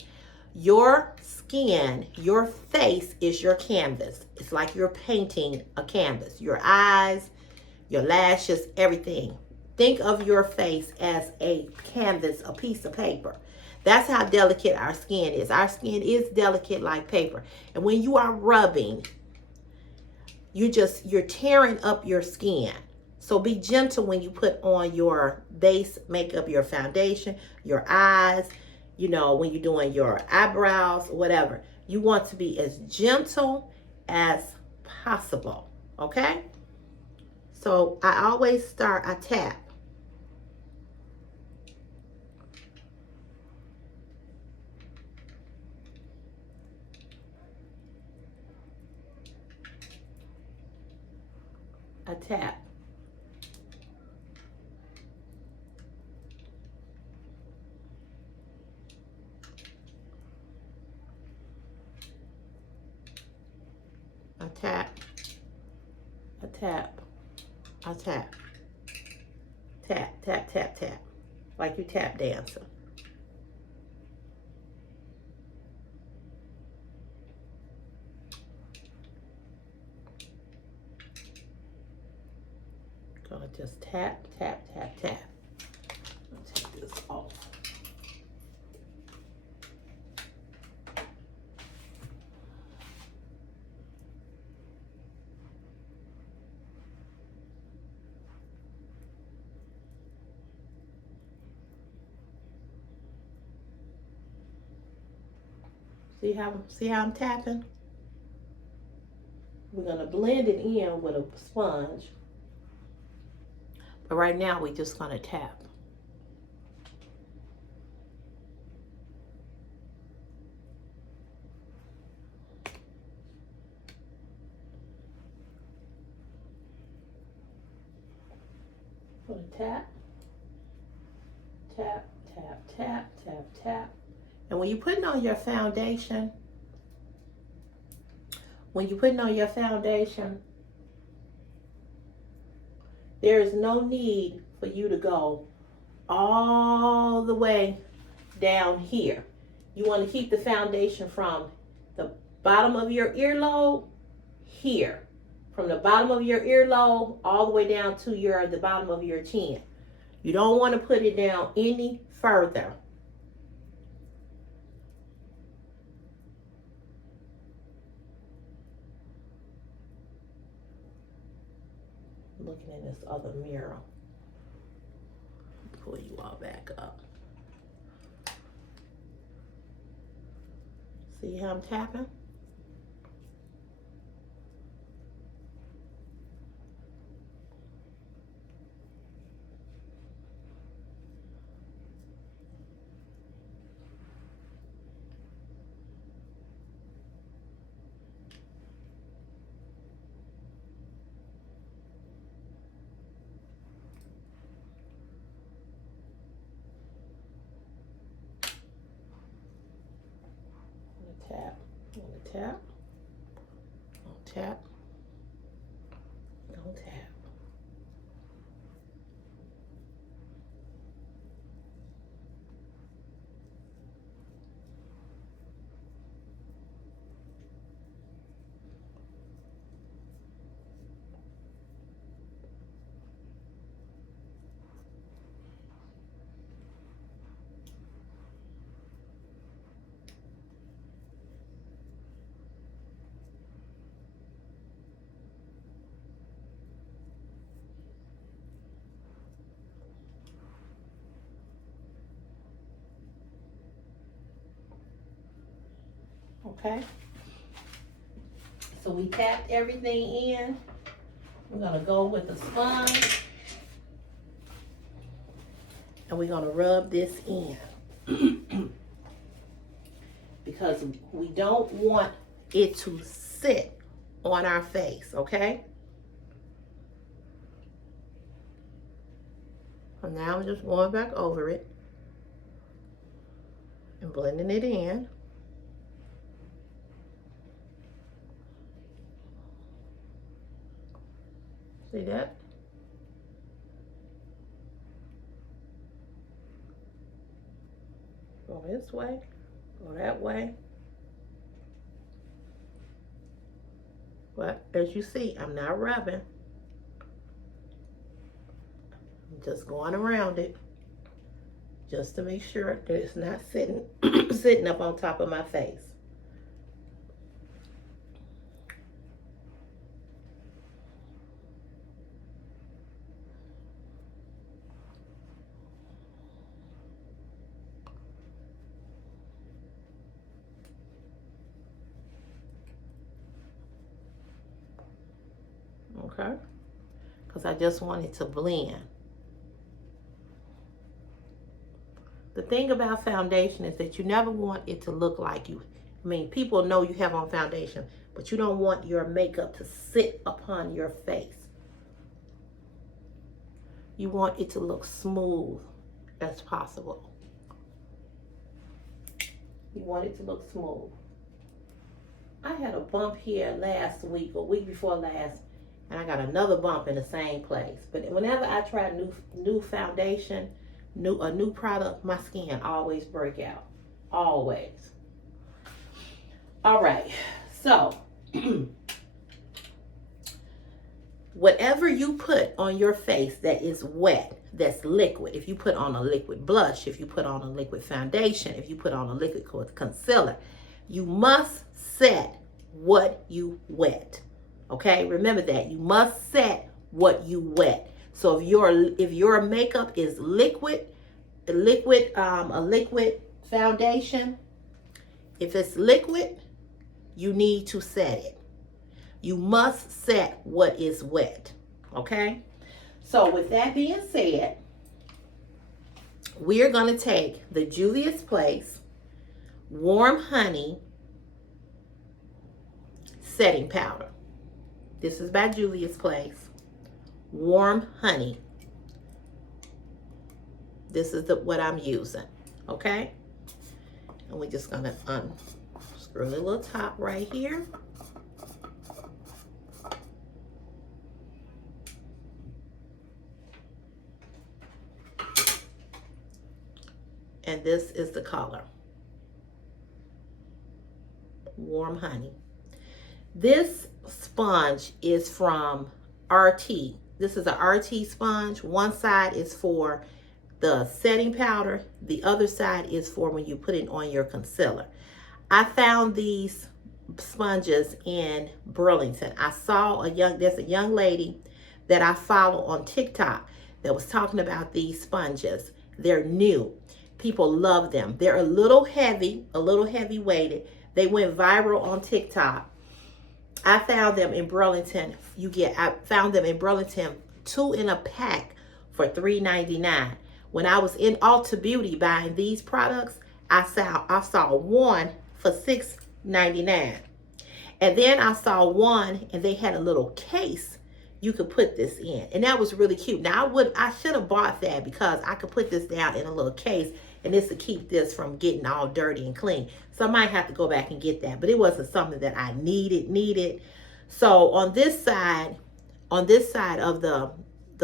Your skin, your face is your canvas. It's like you're painting a canvas. Your eyes, your lashes, everything. Think of your face as a canvas, a piece of paper. That's how delicate our skin is. Our skin is delicate like paper. And when you are rubbing, you're tearing up your skin. So be gentle when you put on your base makeup, your foundation, your eyes, you know, when you're doing your eyebrows, whatever. You want to be as gentle as possible, okay? So I always start, I tap. I tap. I tap. I tap. I tap. Tap, tap, tap, tap. Like you tap dancing. Gonna just tap, tap, tap, tap. I'll take this off. See how I'm tapping? We're gonna blend it in with a sponge. But right now, we're just gonna tap. Gonna tap, tap, tap, tap, tap, tap. And when you're putting on your foundation, when you're putting on your foundation, there is no need for you to go all the way down here. You want to keep the foundation from the bottom of your earlobe here. From the bottom of your earlobe all the way down to the bottom of your chin. You don't want to put it down any further. Looking in this other mirror. Pull you all back up. See how I'm tapping? Tap, tap, don't tap, don't tap. Okay, so we tapped everything in. We're gonna go with the sponge and we're gonna rub this in because we don't want it to sit on our face, okay? And now I'm just going back over it and blending it in. See that? Go this way, go that way. But as you see, I'm not rubbing. I'm just going around it just to make sure that it's not sitting sitting up on top of my face. Okay, because I just want it to blend. The thing about foundation is that you never want it to look like you. I mean, people know you have on foundation, but you don't want your makeup to sit upon your face. You want it to look smooth as possible. You want it to look smooth. I had a bump here last week or week before last, and I got another bump in the same place. But whenever I try new foundation, a new product, my skin always break out. Always. All right. So, whatever you put on your face that is wet, that's liquid, if you put on a liquid blush, if you put on a liquid foundation, if you put on a liquid concealer, you must set what you wet. Okay, remember that. You must set what you wet. So if your makeup is a liquid foundation, if it's liquid, you need to set it. You must set what is wet. Okay? So with that being said, we're going to take the Juvia's Place Warm Honey Setting Powder. This is by Juvia's Place. Warm Honey. This is what I'm using. Okay? And we're just going to unscrew the little top right here. And this is the color. Warm Honey. This sponge is from RT. This is a RT sponge. One side is for the setting powder. The other side is for when you put it on your concealer. I found these sponges in Burlington. I saw there's a young lady that I follow on TikTok that was talking about these sponges. They're new. People love them. They're a little heavy weighted. They went viral on TikTok. I found them in Burlington. I found them in Burlington, 2 in a pack for $3.99. When I was in Ulta Beauty buying these products, I saw one for $6.99. And then I saw one and they had a little case you could put this in. And that was really cute. Now I should have bought that because I could put this down in a little case and this would keep this from getting all dirty and clean. So I might have to go back and get that, but it wasn't something that I needed. So on this side of the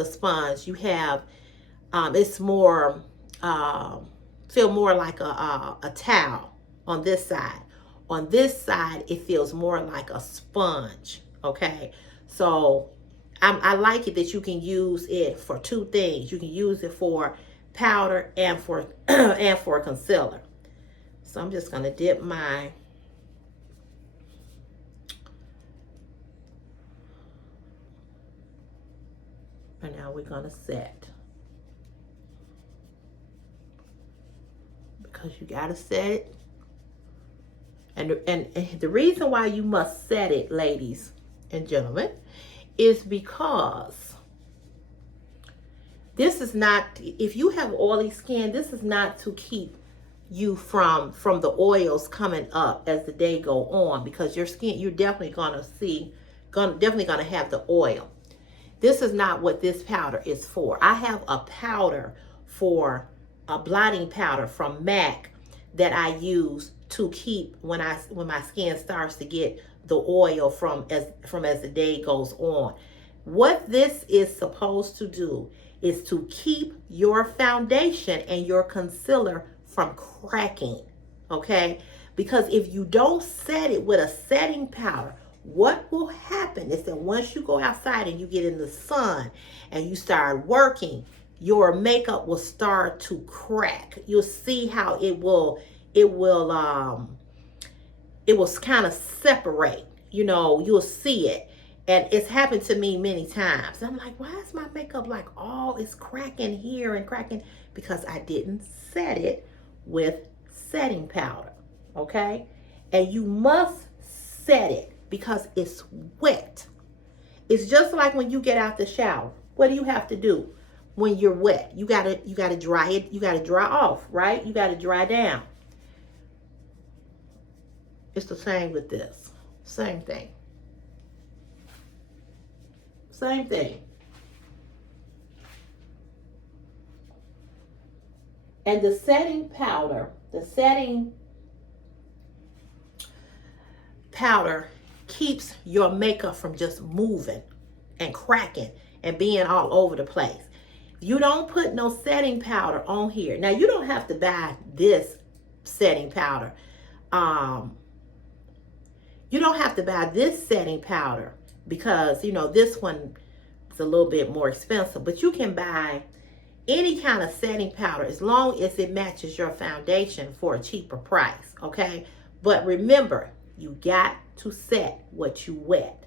sponge, you have it's more feel more like a towel on this side. On this side, it feels more like a sponge. Okay, so I like it that you can use it for two things. You can use it for powder and for and for concealer. So I'm just gonna dip my and now we're gonna set, because you gotta set it. And the reason why you must set it, ladies and gentlemen, is because this is not, if you have oily skin, this is not to keep you from the oils coming up as the day go on, because your skin, you're definitely gonna have the oil. This is not what this powder is for. I have a powder for a blotting powder from MAC that I use to keep when my skin starts to get the oil from as the day goes on. What this is supposed to do is to keep your foundation and your concealer from cracking, okay? Because if you don't set it with a setting powder, what will happen is that once you go outside and you get in the sun and you start working, your makeup will start to crack. You'll see how it will kind of separate. You know, you'll see it. And it's happened to me many times. I'm like, why is my makeup like it's cracking here and cracking? Because I didn't set it with setting powder, okay? And you must set it because it's wet. It's just like when you get out the shower. What do you have to do when you're wet? You gotta dry it. You gotta dry off, right? You gotta dry down. It's the same with this. Same thing. Same thing. And the setting powder keeps your makeup from just moving and cracking and being all over the place. You don't put no setting powder on here. Now, you don't have to buy this setting powder. You don't have to buy this setting powder because, you know, this one is a little bit more expensive. But you can buy any kind of setting powder as long as it matches your foundation for a cheaper price, okay? But remember, you got to set what you wet.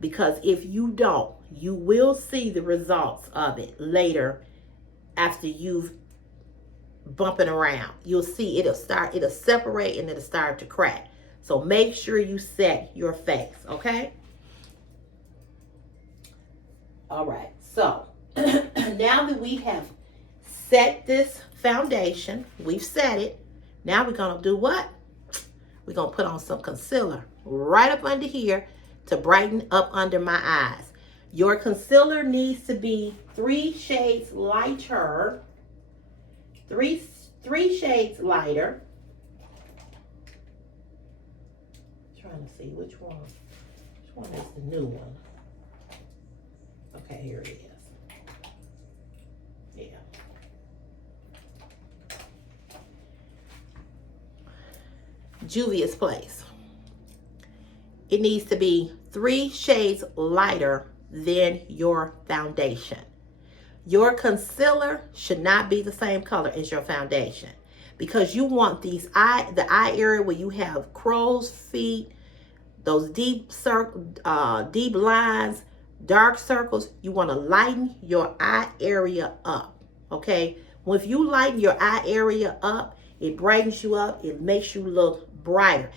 Because if you don't, you will see the results of it later after you've bumping around. You'll see it'll separate and it'll start to crack. So make sure you set your face, okay? All right, so now that we have set this foundation, we've set it, now we're gonna do what? We're gonna put on some concealer right up under here to brighten up under my eyes. Your concealer needs to be 3 shades lighter, three shades lighter. Trying to see which one is the new one. Okay, here it is. Yeah. Juvia's Place. It needs to be 3 shades lighter than your foundation. Your concealer should not be the same color as your foundation, because you want the eye area where you have crow's feet, those deep lines, dark circles. You want to lighten your eye area up. Okay, well, if you lighten your eye area up, it brightens you up. It makes you look brighter.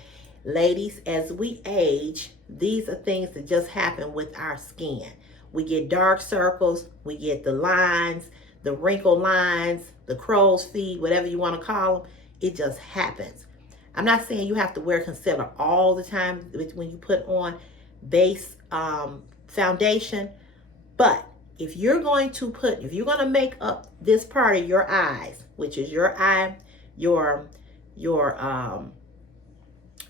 Ladies, as we age, these are things that just happen with our skin. We get dark circles, we get the lines, the wrinkle lines, the crow's feet, whatever you want to call them. It just happens. I'm not saying you have to wear concealer all the time when you put on base foundation, but if you're going to make up this part of your eyes, which is your eye, your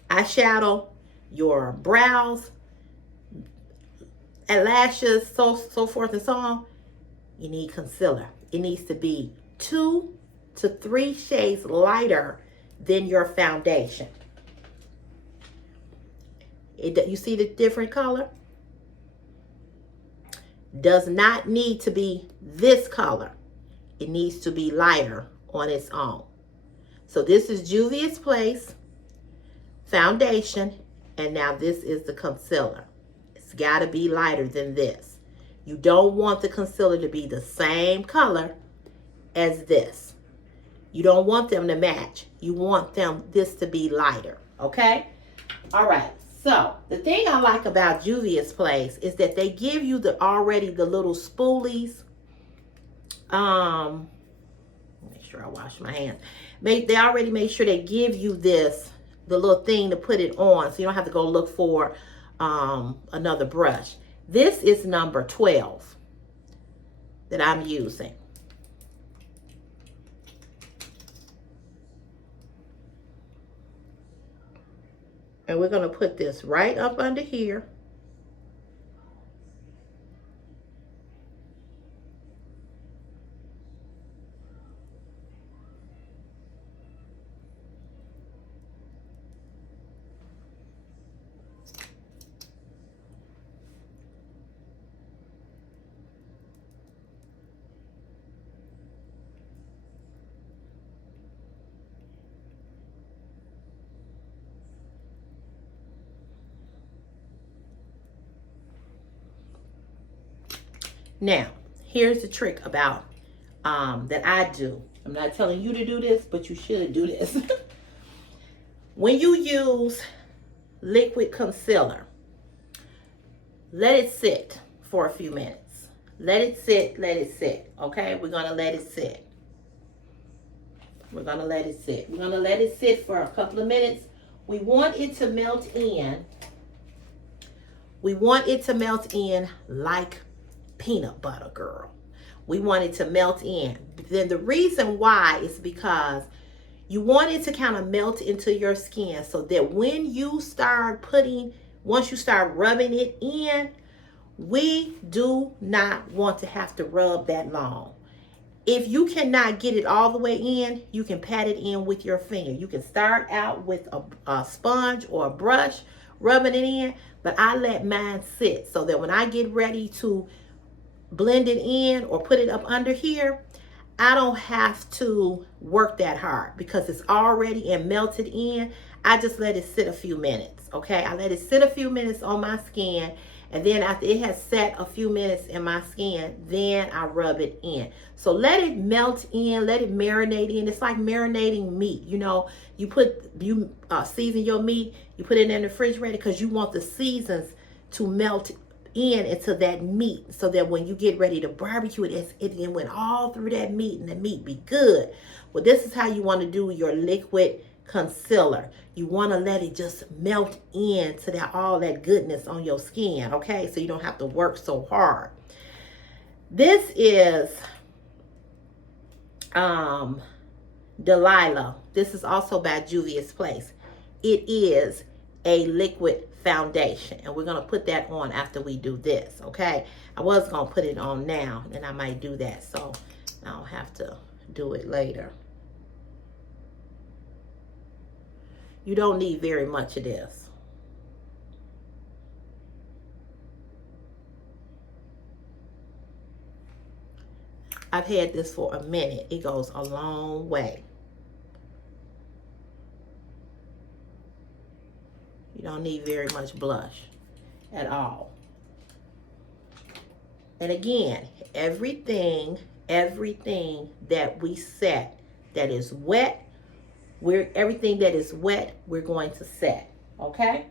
eyeshadow, your brows, and lashes, so forth and so on, you need concealer. It needs to be 2 to 3 shades lighter than your foundation. You see the different color? Does not need to be this color. It needs to be lighter on its own. So this is Juvia's Place foundation, and now this is the concealer. It's got to be lighter than this. You don't want the concealer to be the same color as this. You don't want them to match. You want this to be lighter, okay? All right, so the thing I like about Juvia's Place is that they give you already the little spoolies. Make sure I wash my hands. They already made sure they give you the little thing to put it on, so you don't have to go look for another brush. This is number 12 that I'm using. And we're going to put this right up under here. Now, here's the trick about that I do. I'm not telling you to do this, but you should do this. When you use liquid concealer, let it sit for a few minutes. Let it sit, okay? We're gonna let it sit. We're gonna let it sit. We're gonna let it sit for a couple of minutes. We want it to melt in. We want it to melt in like peanut butter, girl. We want it to melt in. Then the reason why is because you want it to kind of melt into your skin, so that when you start once you start rubbing it in, we do not want to have to rub that long. If you cannot get it all the way in, you can pat it in with your finger. You can start out with a sponge or a brush, rubbing it in, but I let mine sit so that when I get ready to blend it in or put it up under here, I don't have to work that hard because it's already melted in. I just let it sit a few minutes, okay? I let it sit a few minutes on my skin, and then after it has set a few minutes in my skin, then I rub it in. So let it melt in, let it marinate in. It's like marinating meat. You know, you season your meat, you put it in the refrigerator because you want the seasons to melt into that meat, so that when you get ready to barbecue it, it went all through that meat and the meat be good. Well, this is how you want to do your liquid concealer. You want to let it just melt into all that goodness on your skin, okay? So you don't have to work so hard. This is Delilah. This is also by Juvia's Place. It is a liquid foundation, and we're going to put that on after we do this, okay? I was going to put it on now, and I might do that, so I don't have to do it later. You don't need very much of this. I've had this for a minute. It goes a long way. You don't need very much blush at all. And again, everything that we set that is wet, everything that is wet, we're going to set. Okay?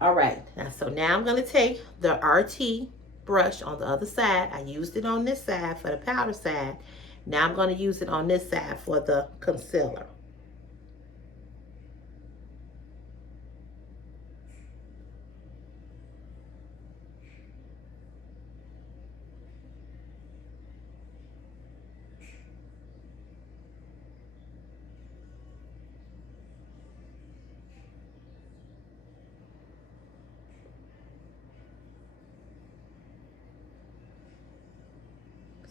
All right. Now I'm going to take the RT brush on the other side. I used it on this side for the powder side. Now I'm going to use it on this side for the concealer.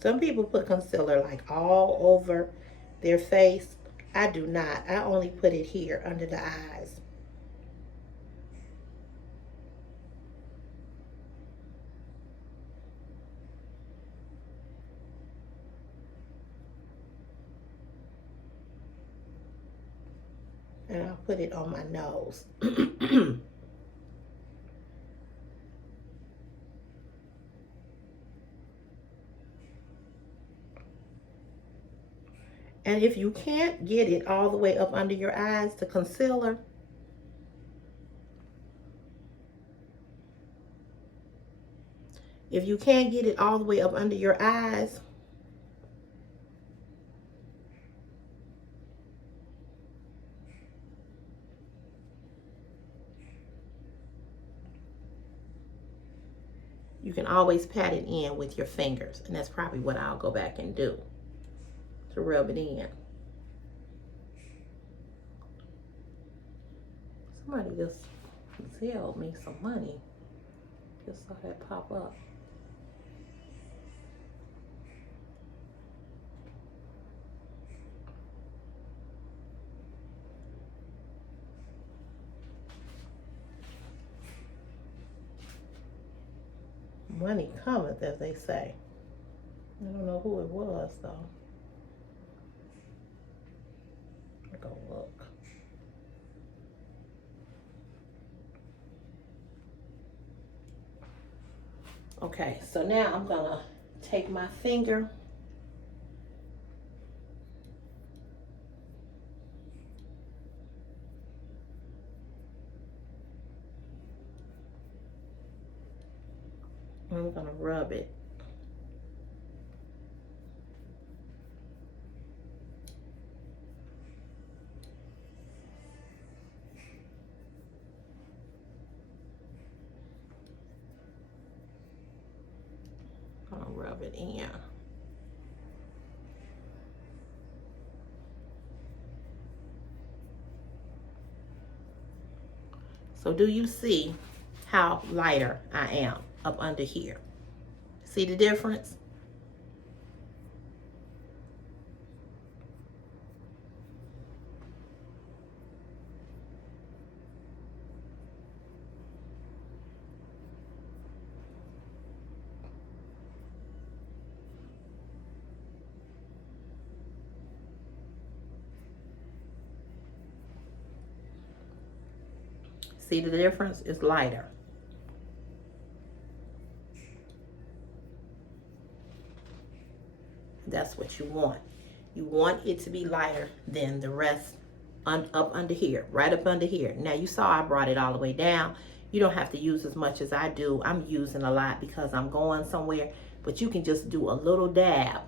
Some people put concealer like all over their face. I do not. I only put it here under the eyes. And I'll put it on my nose. And if you can't get it all the way up under your eyes, the concealer, if you can't get it all the way up under your eyes, you can always pat it in with your fingers. And that's probably what I'll go back and do, to rub it in. Somebody just Zelled me some money. Just saw that pop up. Money cometh, as they say. I don't know who it was, though. I'll go look. Okay, so now I'm gonna take my finger . I'm gonna rub it. Gonna rub it in. So do you see how lighter I am up under here? See the difference? See the difference? It's lighter. That's what you want. You want it to be lighter than the rest up under here, right up under here. Now you saw I brought it all the way down. You don't have to use as much as I do. I'm using a lot because I'm going somewhere, but you can just do a little dab.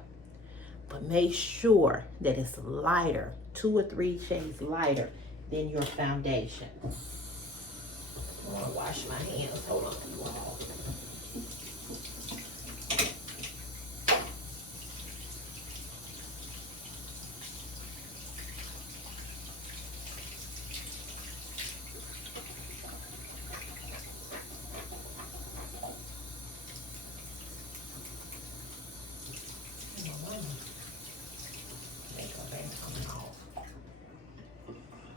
But make sure that it's lighter, 2 or 3 shades lighter than your foundation. I want to wash my hands. Hold on, you all.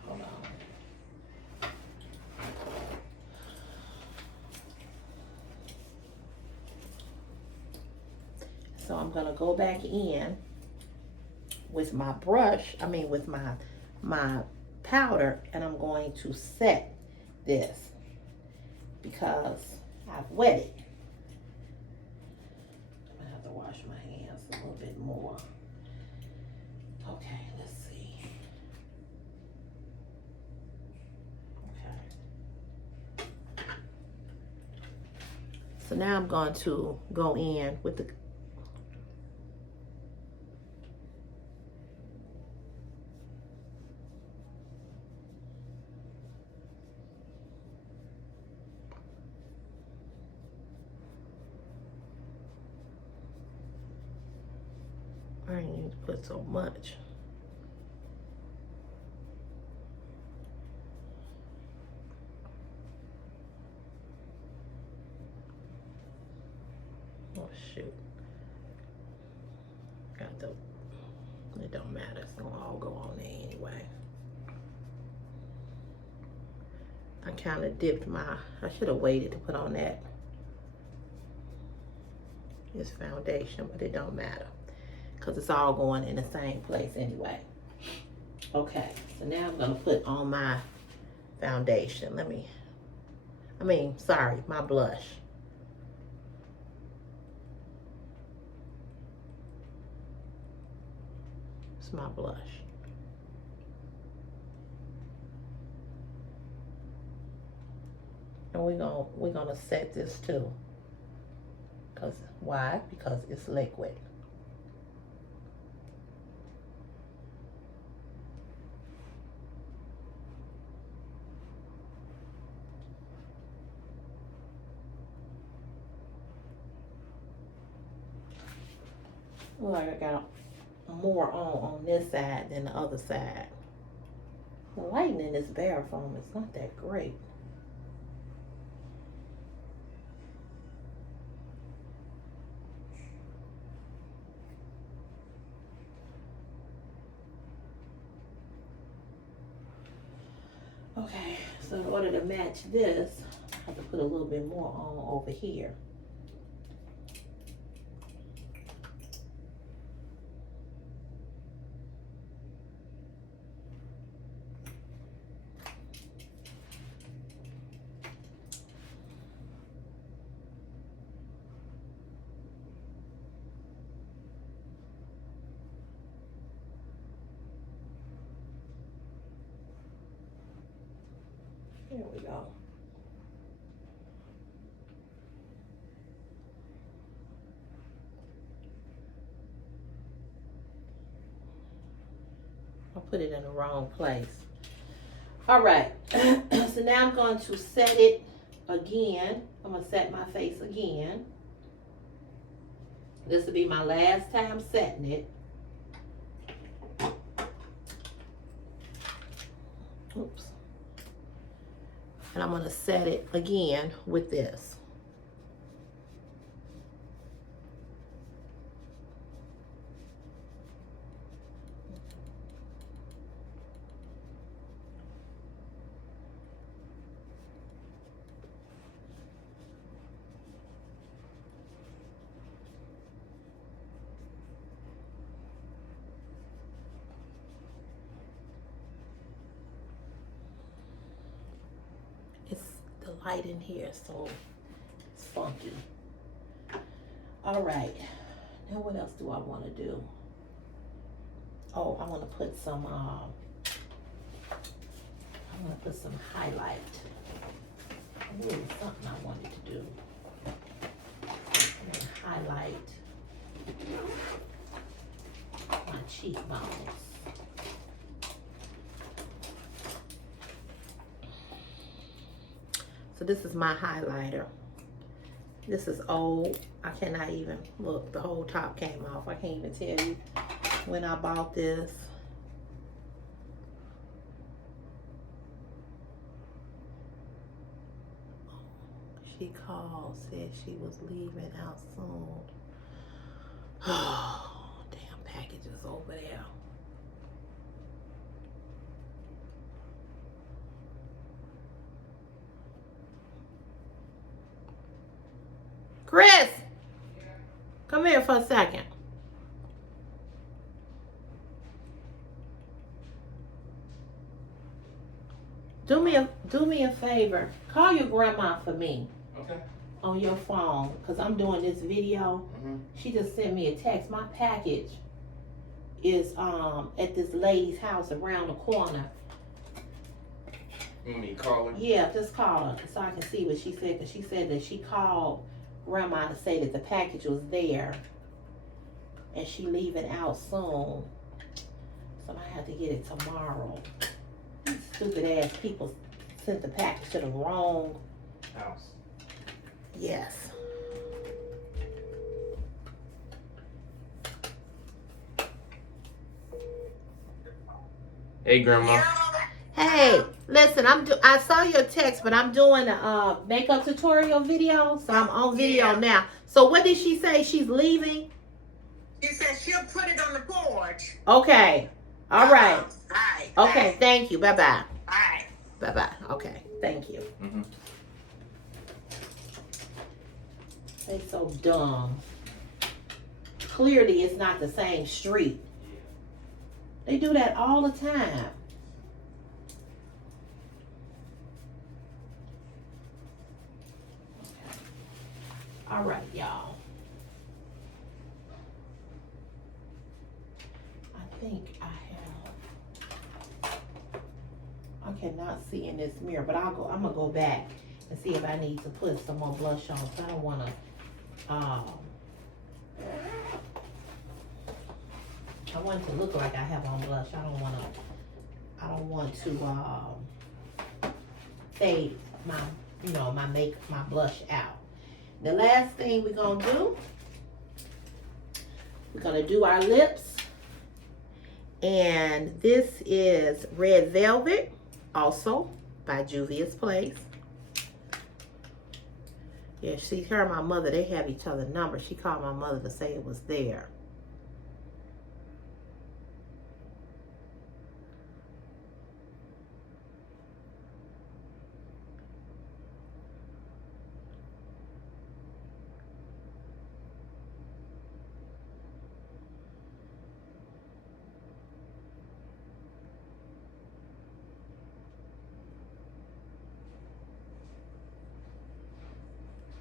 Hold on. So I'm gonna go back in with my brush, with my powder, and I'm going to set this because I've wet it. I'm gonna have to wash my hands a little bit more. Okay, let's see. Okay. So now I'm going to go in with the I didn't need to put so much. Oh shoot. Got the, it don't matter, it's gonna all go on there anyway. I kind of dipped I should have waited to put on this foundation, but it don't matter because it's all going in the same place anyway. Okay, so now I'm gonna put on my foundation. My blush. It's my blush. And we're gonna set this too. Why? Because it's liquid. Well, I got more on this side than the other side. The lighting in this bare foam is not that great. Okay, so in order to match this, I have to put a little bit more on over here. There we go. I put it in the wrong place. All right, so now I'm going to set it again. I'm gonna set my face again. This will be my last time setting it. Oops. And I'm gonna set it again with this. Light in here, so it's funky. All right, now what else do I want to do? Oh, I want to put some highlight. Ooh, something I wanted to do. I'm gonna highlight my cheekbones. So this is my highlighter. This is old. I cannot even, look, the whole top came off. I can't even tell you when I bought this. She called, said she was leaving out soon. Oh, damn package is over there. Chris, come Come here for a second. Do me a favor. Call your grandma for me. Okay. On your phone, because I'm doing this video. She just sent me a text. My package is at this lady's house around the corner. You want me to call her? Yeah, just call her so I can see what she said. Because she said that she called grandma to say that the package was there and she leaving out soon. So I have to get it tomorrow. Stupid ass people sent the package to the wrong house. Yes. Hey, Grandma. Hey, listen, I saw your text, but I'm doing a makeup tutorial video, so I'm on video now. So what did she say? She's leaving? She said she'll put it on the porch. Okay. All right. All right. Okay, Bye. thank you. Bye-bye. All right. Bye-bye. Okay, thank you. They so dumb. Clearly, it's not the same street. They do that all the time. All right, y'all. I think I cannot see in this mirror, but I'm gonna go back and see if I need to put some more blush on. So I don't want to. I want it to look like I have on blush. I don't want to fade my my blush out. The last thing we're gonna do our lips, and this is Red Velvet, also by Juvia's Place. Yeah, see, her and my mother, they have each other's number. She called my mother to say it was there.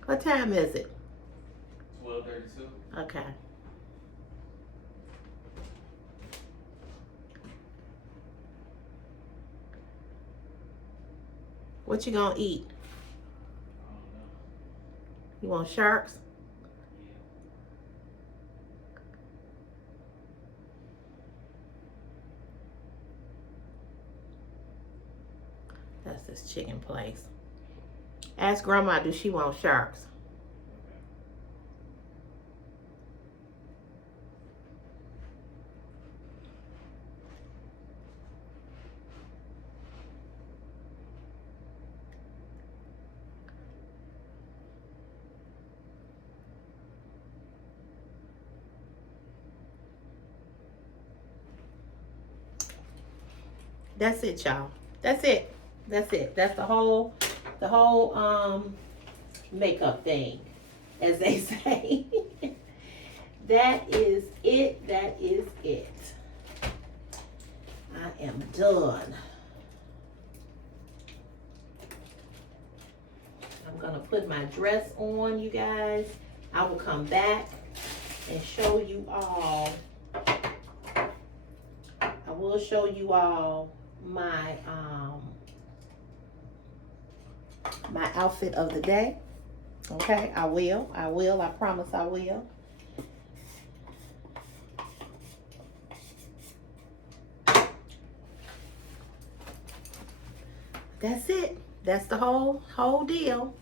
What time is it? 12:32. Okay. What you gonna eat? I don't know. You want sharks? Yeah. That's this chicken place. Ask Grandma, do she want sharks? That's it, y'all. That's it. That's it. That's the whole makeup thing, as they say. That is it. That is it. I am done. I'm gonna put my dress on, you guys. I will come back and show you all. I will show you all my my outfit of the day. Okay, I will, I promise I will. That's it. That's the whole deal.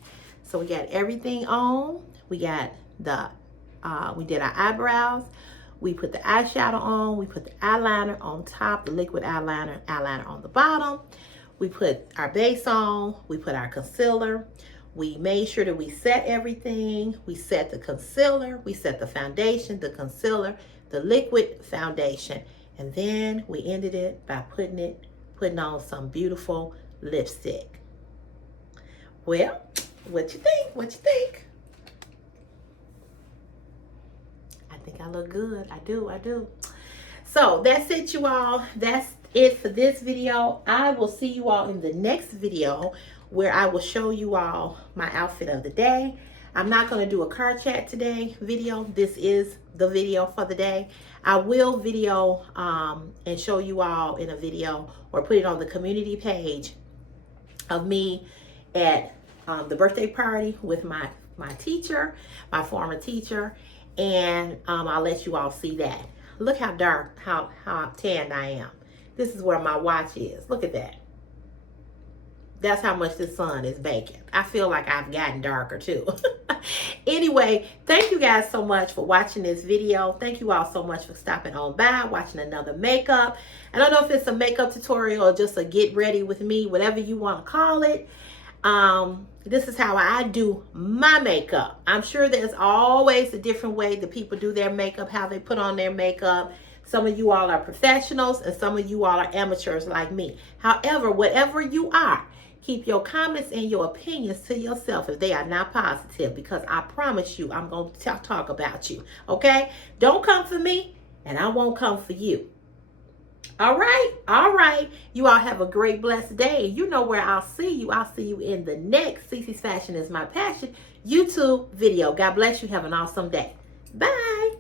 So we got everything on. We got the we did our eyebrows. We put the eyeshadow on. We put the eyeliner on top, the liquid eyeliner on the bottom. We put our base on. We put our concealer. We made sure that we set everything. We set the concealer. We set the foundation, the concealer, the liquid foundation. And then we ended it by putting on some beautiful lipstick. Well, what you think? What you think? think I look good. I do. So that's it, you all. That's it for this video. I will see you all in the next video where I will show you all my outfit of the day. I'm not going to do a car chat today video. This is the video for the day. I will video and show you all in a video or put it on the community page of me at the birthday party with my teacher, my former teacher, and I'll let you all see that. Look how dark, how tanned I am. This is where my watch is. Look at that. That's how much the sun is baking. I feel like I've gotten darker too. Anyway, thank you guys so much for watching this video. Thank you all so much for stopping on by, watching another makeup. I don't know if it's a makeup tutorial or just a get ready with me, whatever you want to call it. This is how I do my makeup. I'm sure there's always a different way that people do their makeup, how they put on their makeup. Some of you all are professionals and some of you all are amateurs like me. However, whatever you are, keep your comments and your opinions to yourself if they are not positive, because I promise you I'm going to talk about you. Okay? Don't come for me and I won't come for you. All right. You all have a great, blessed day. You know where I'll see you. I'll see you in the next Cece's Fashion is My Passion YouTube video. God bless you. Have an awesome day. Bye.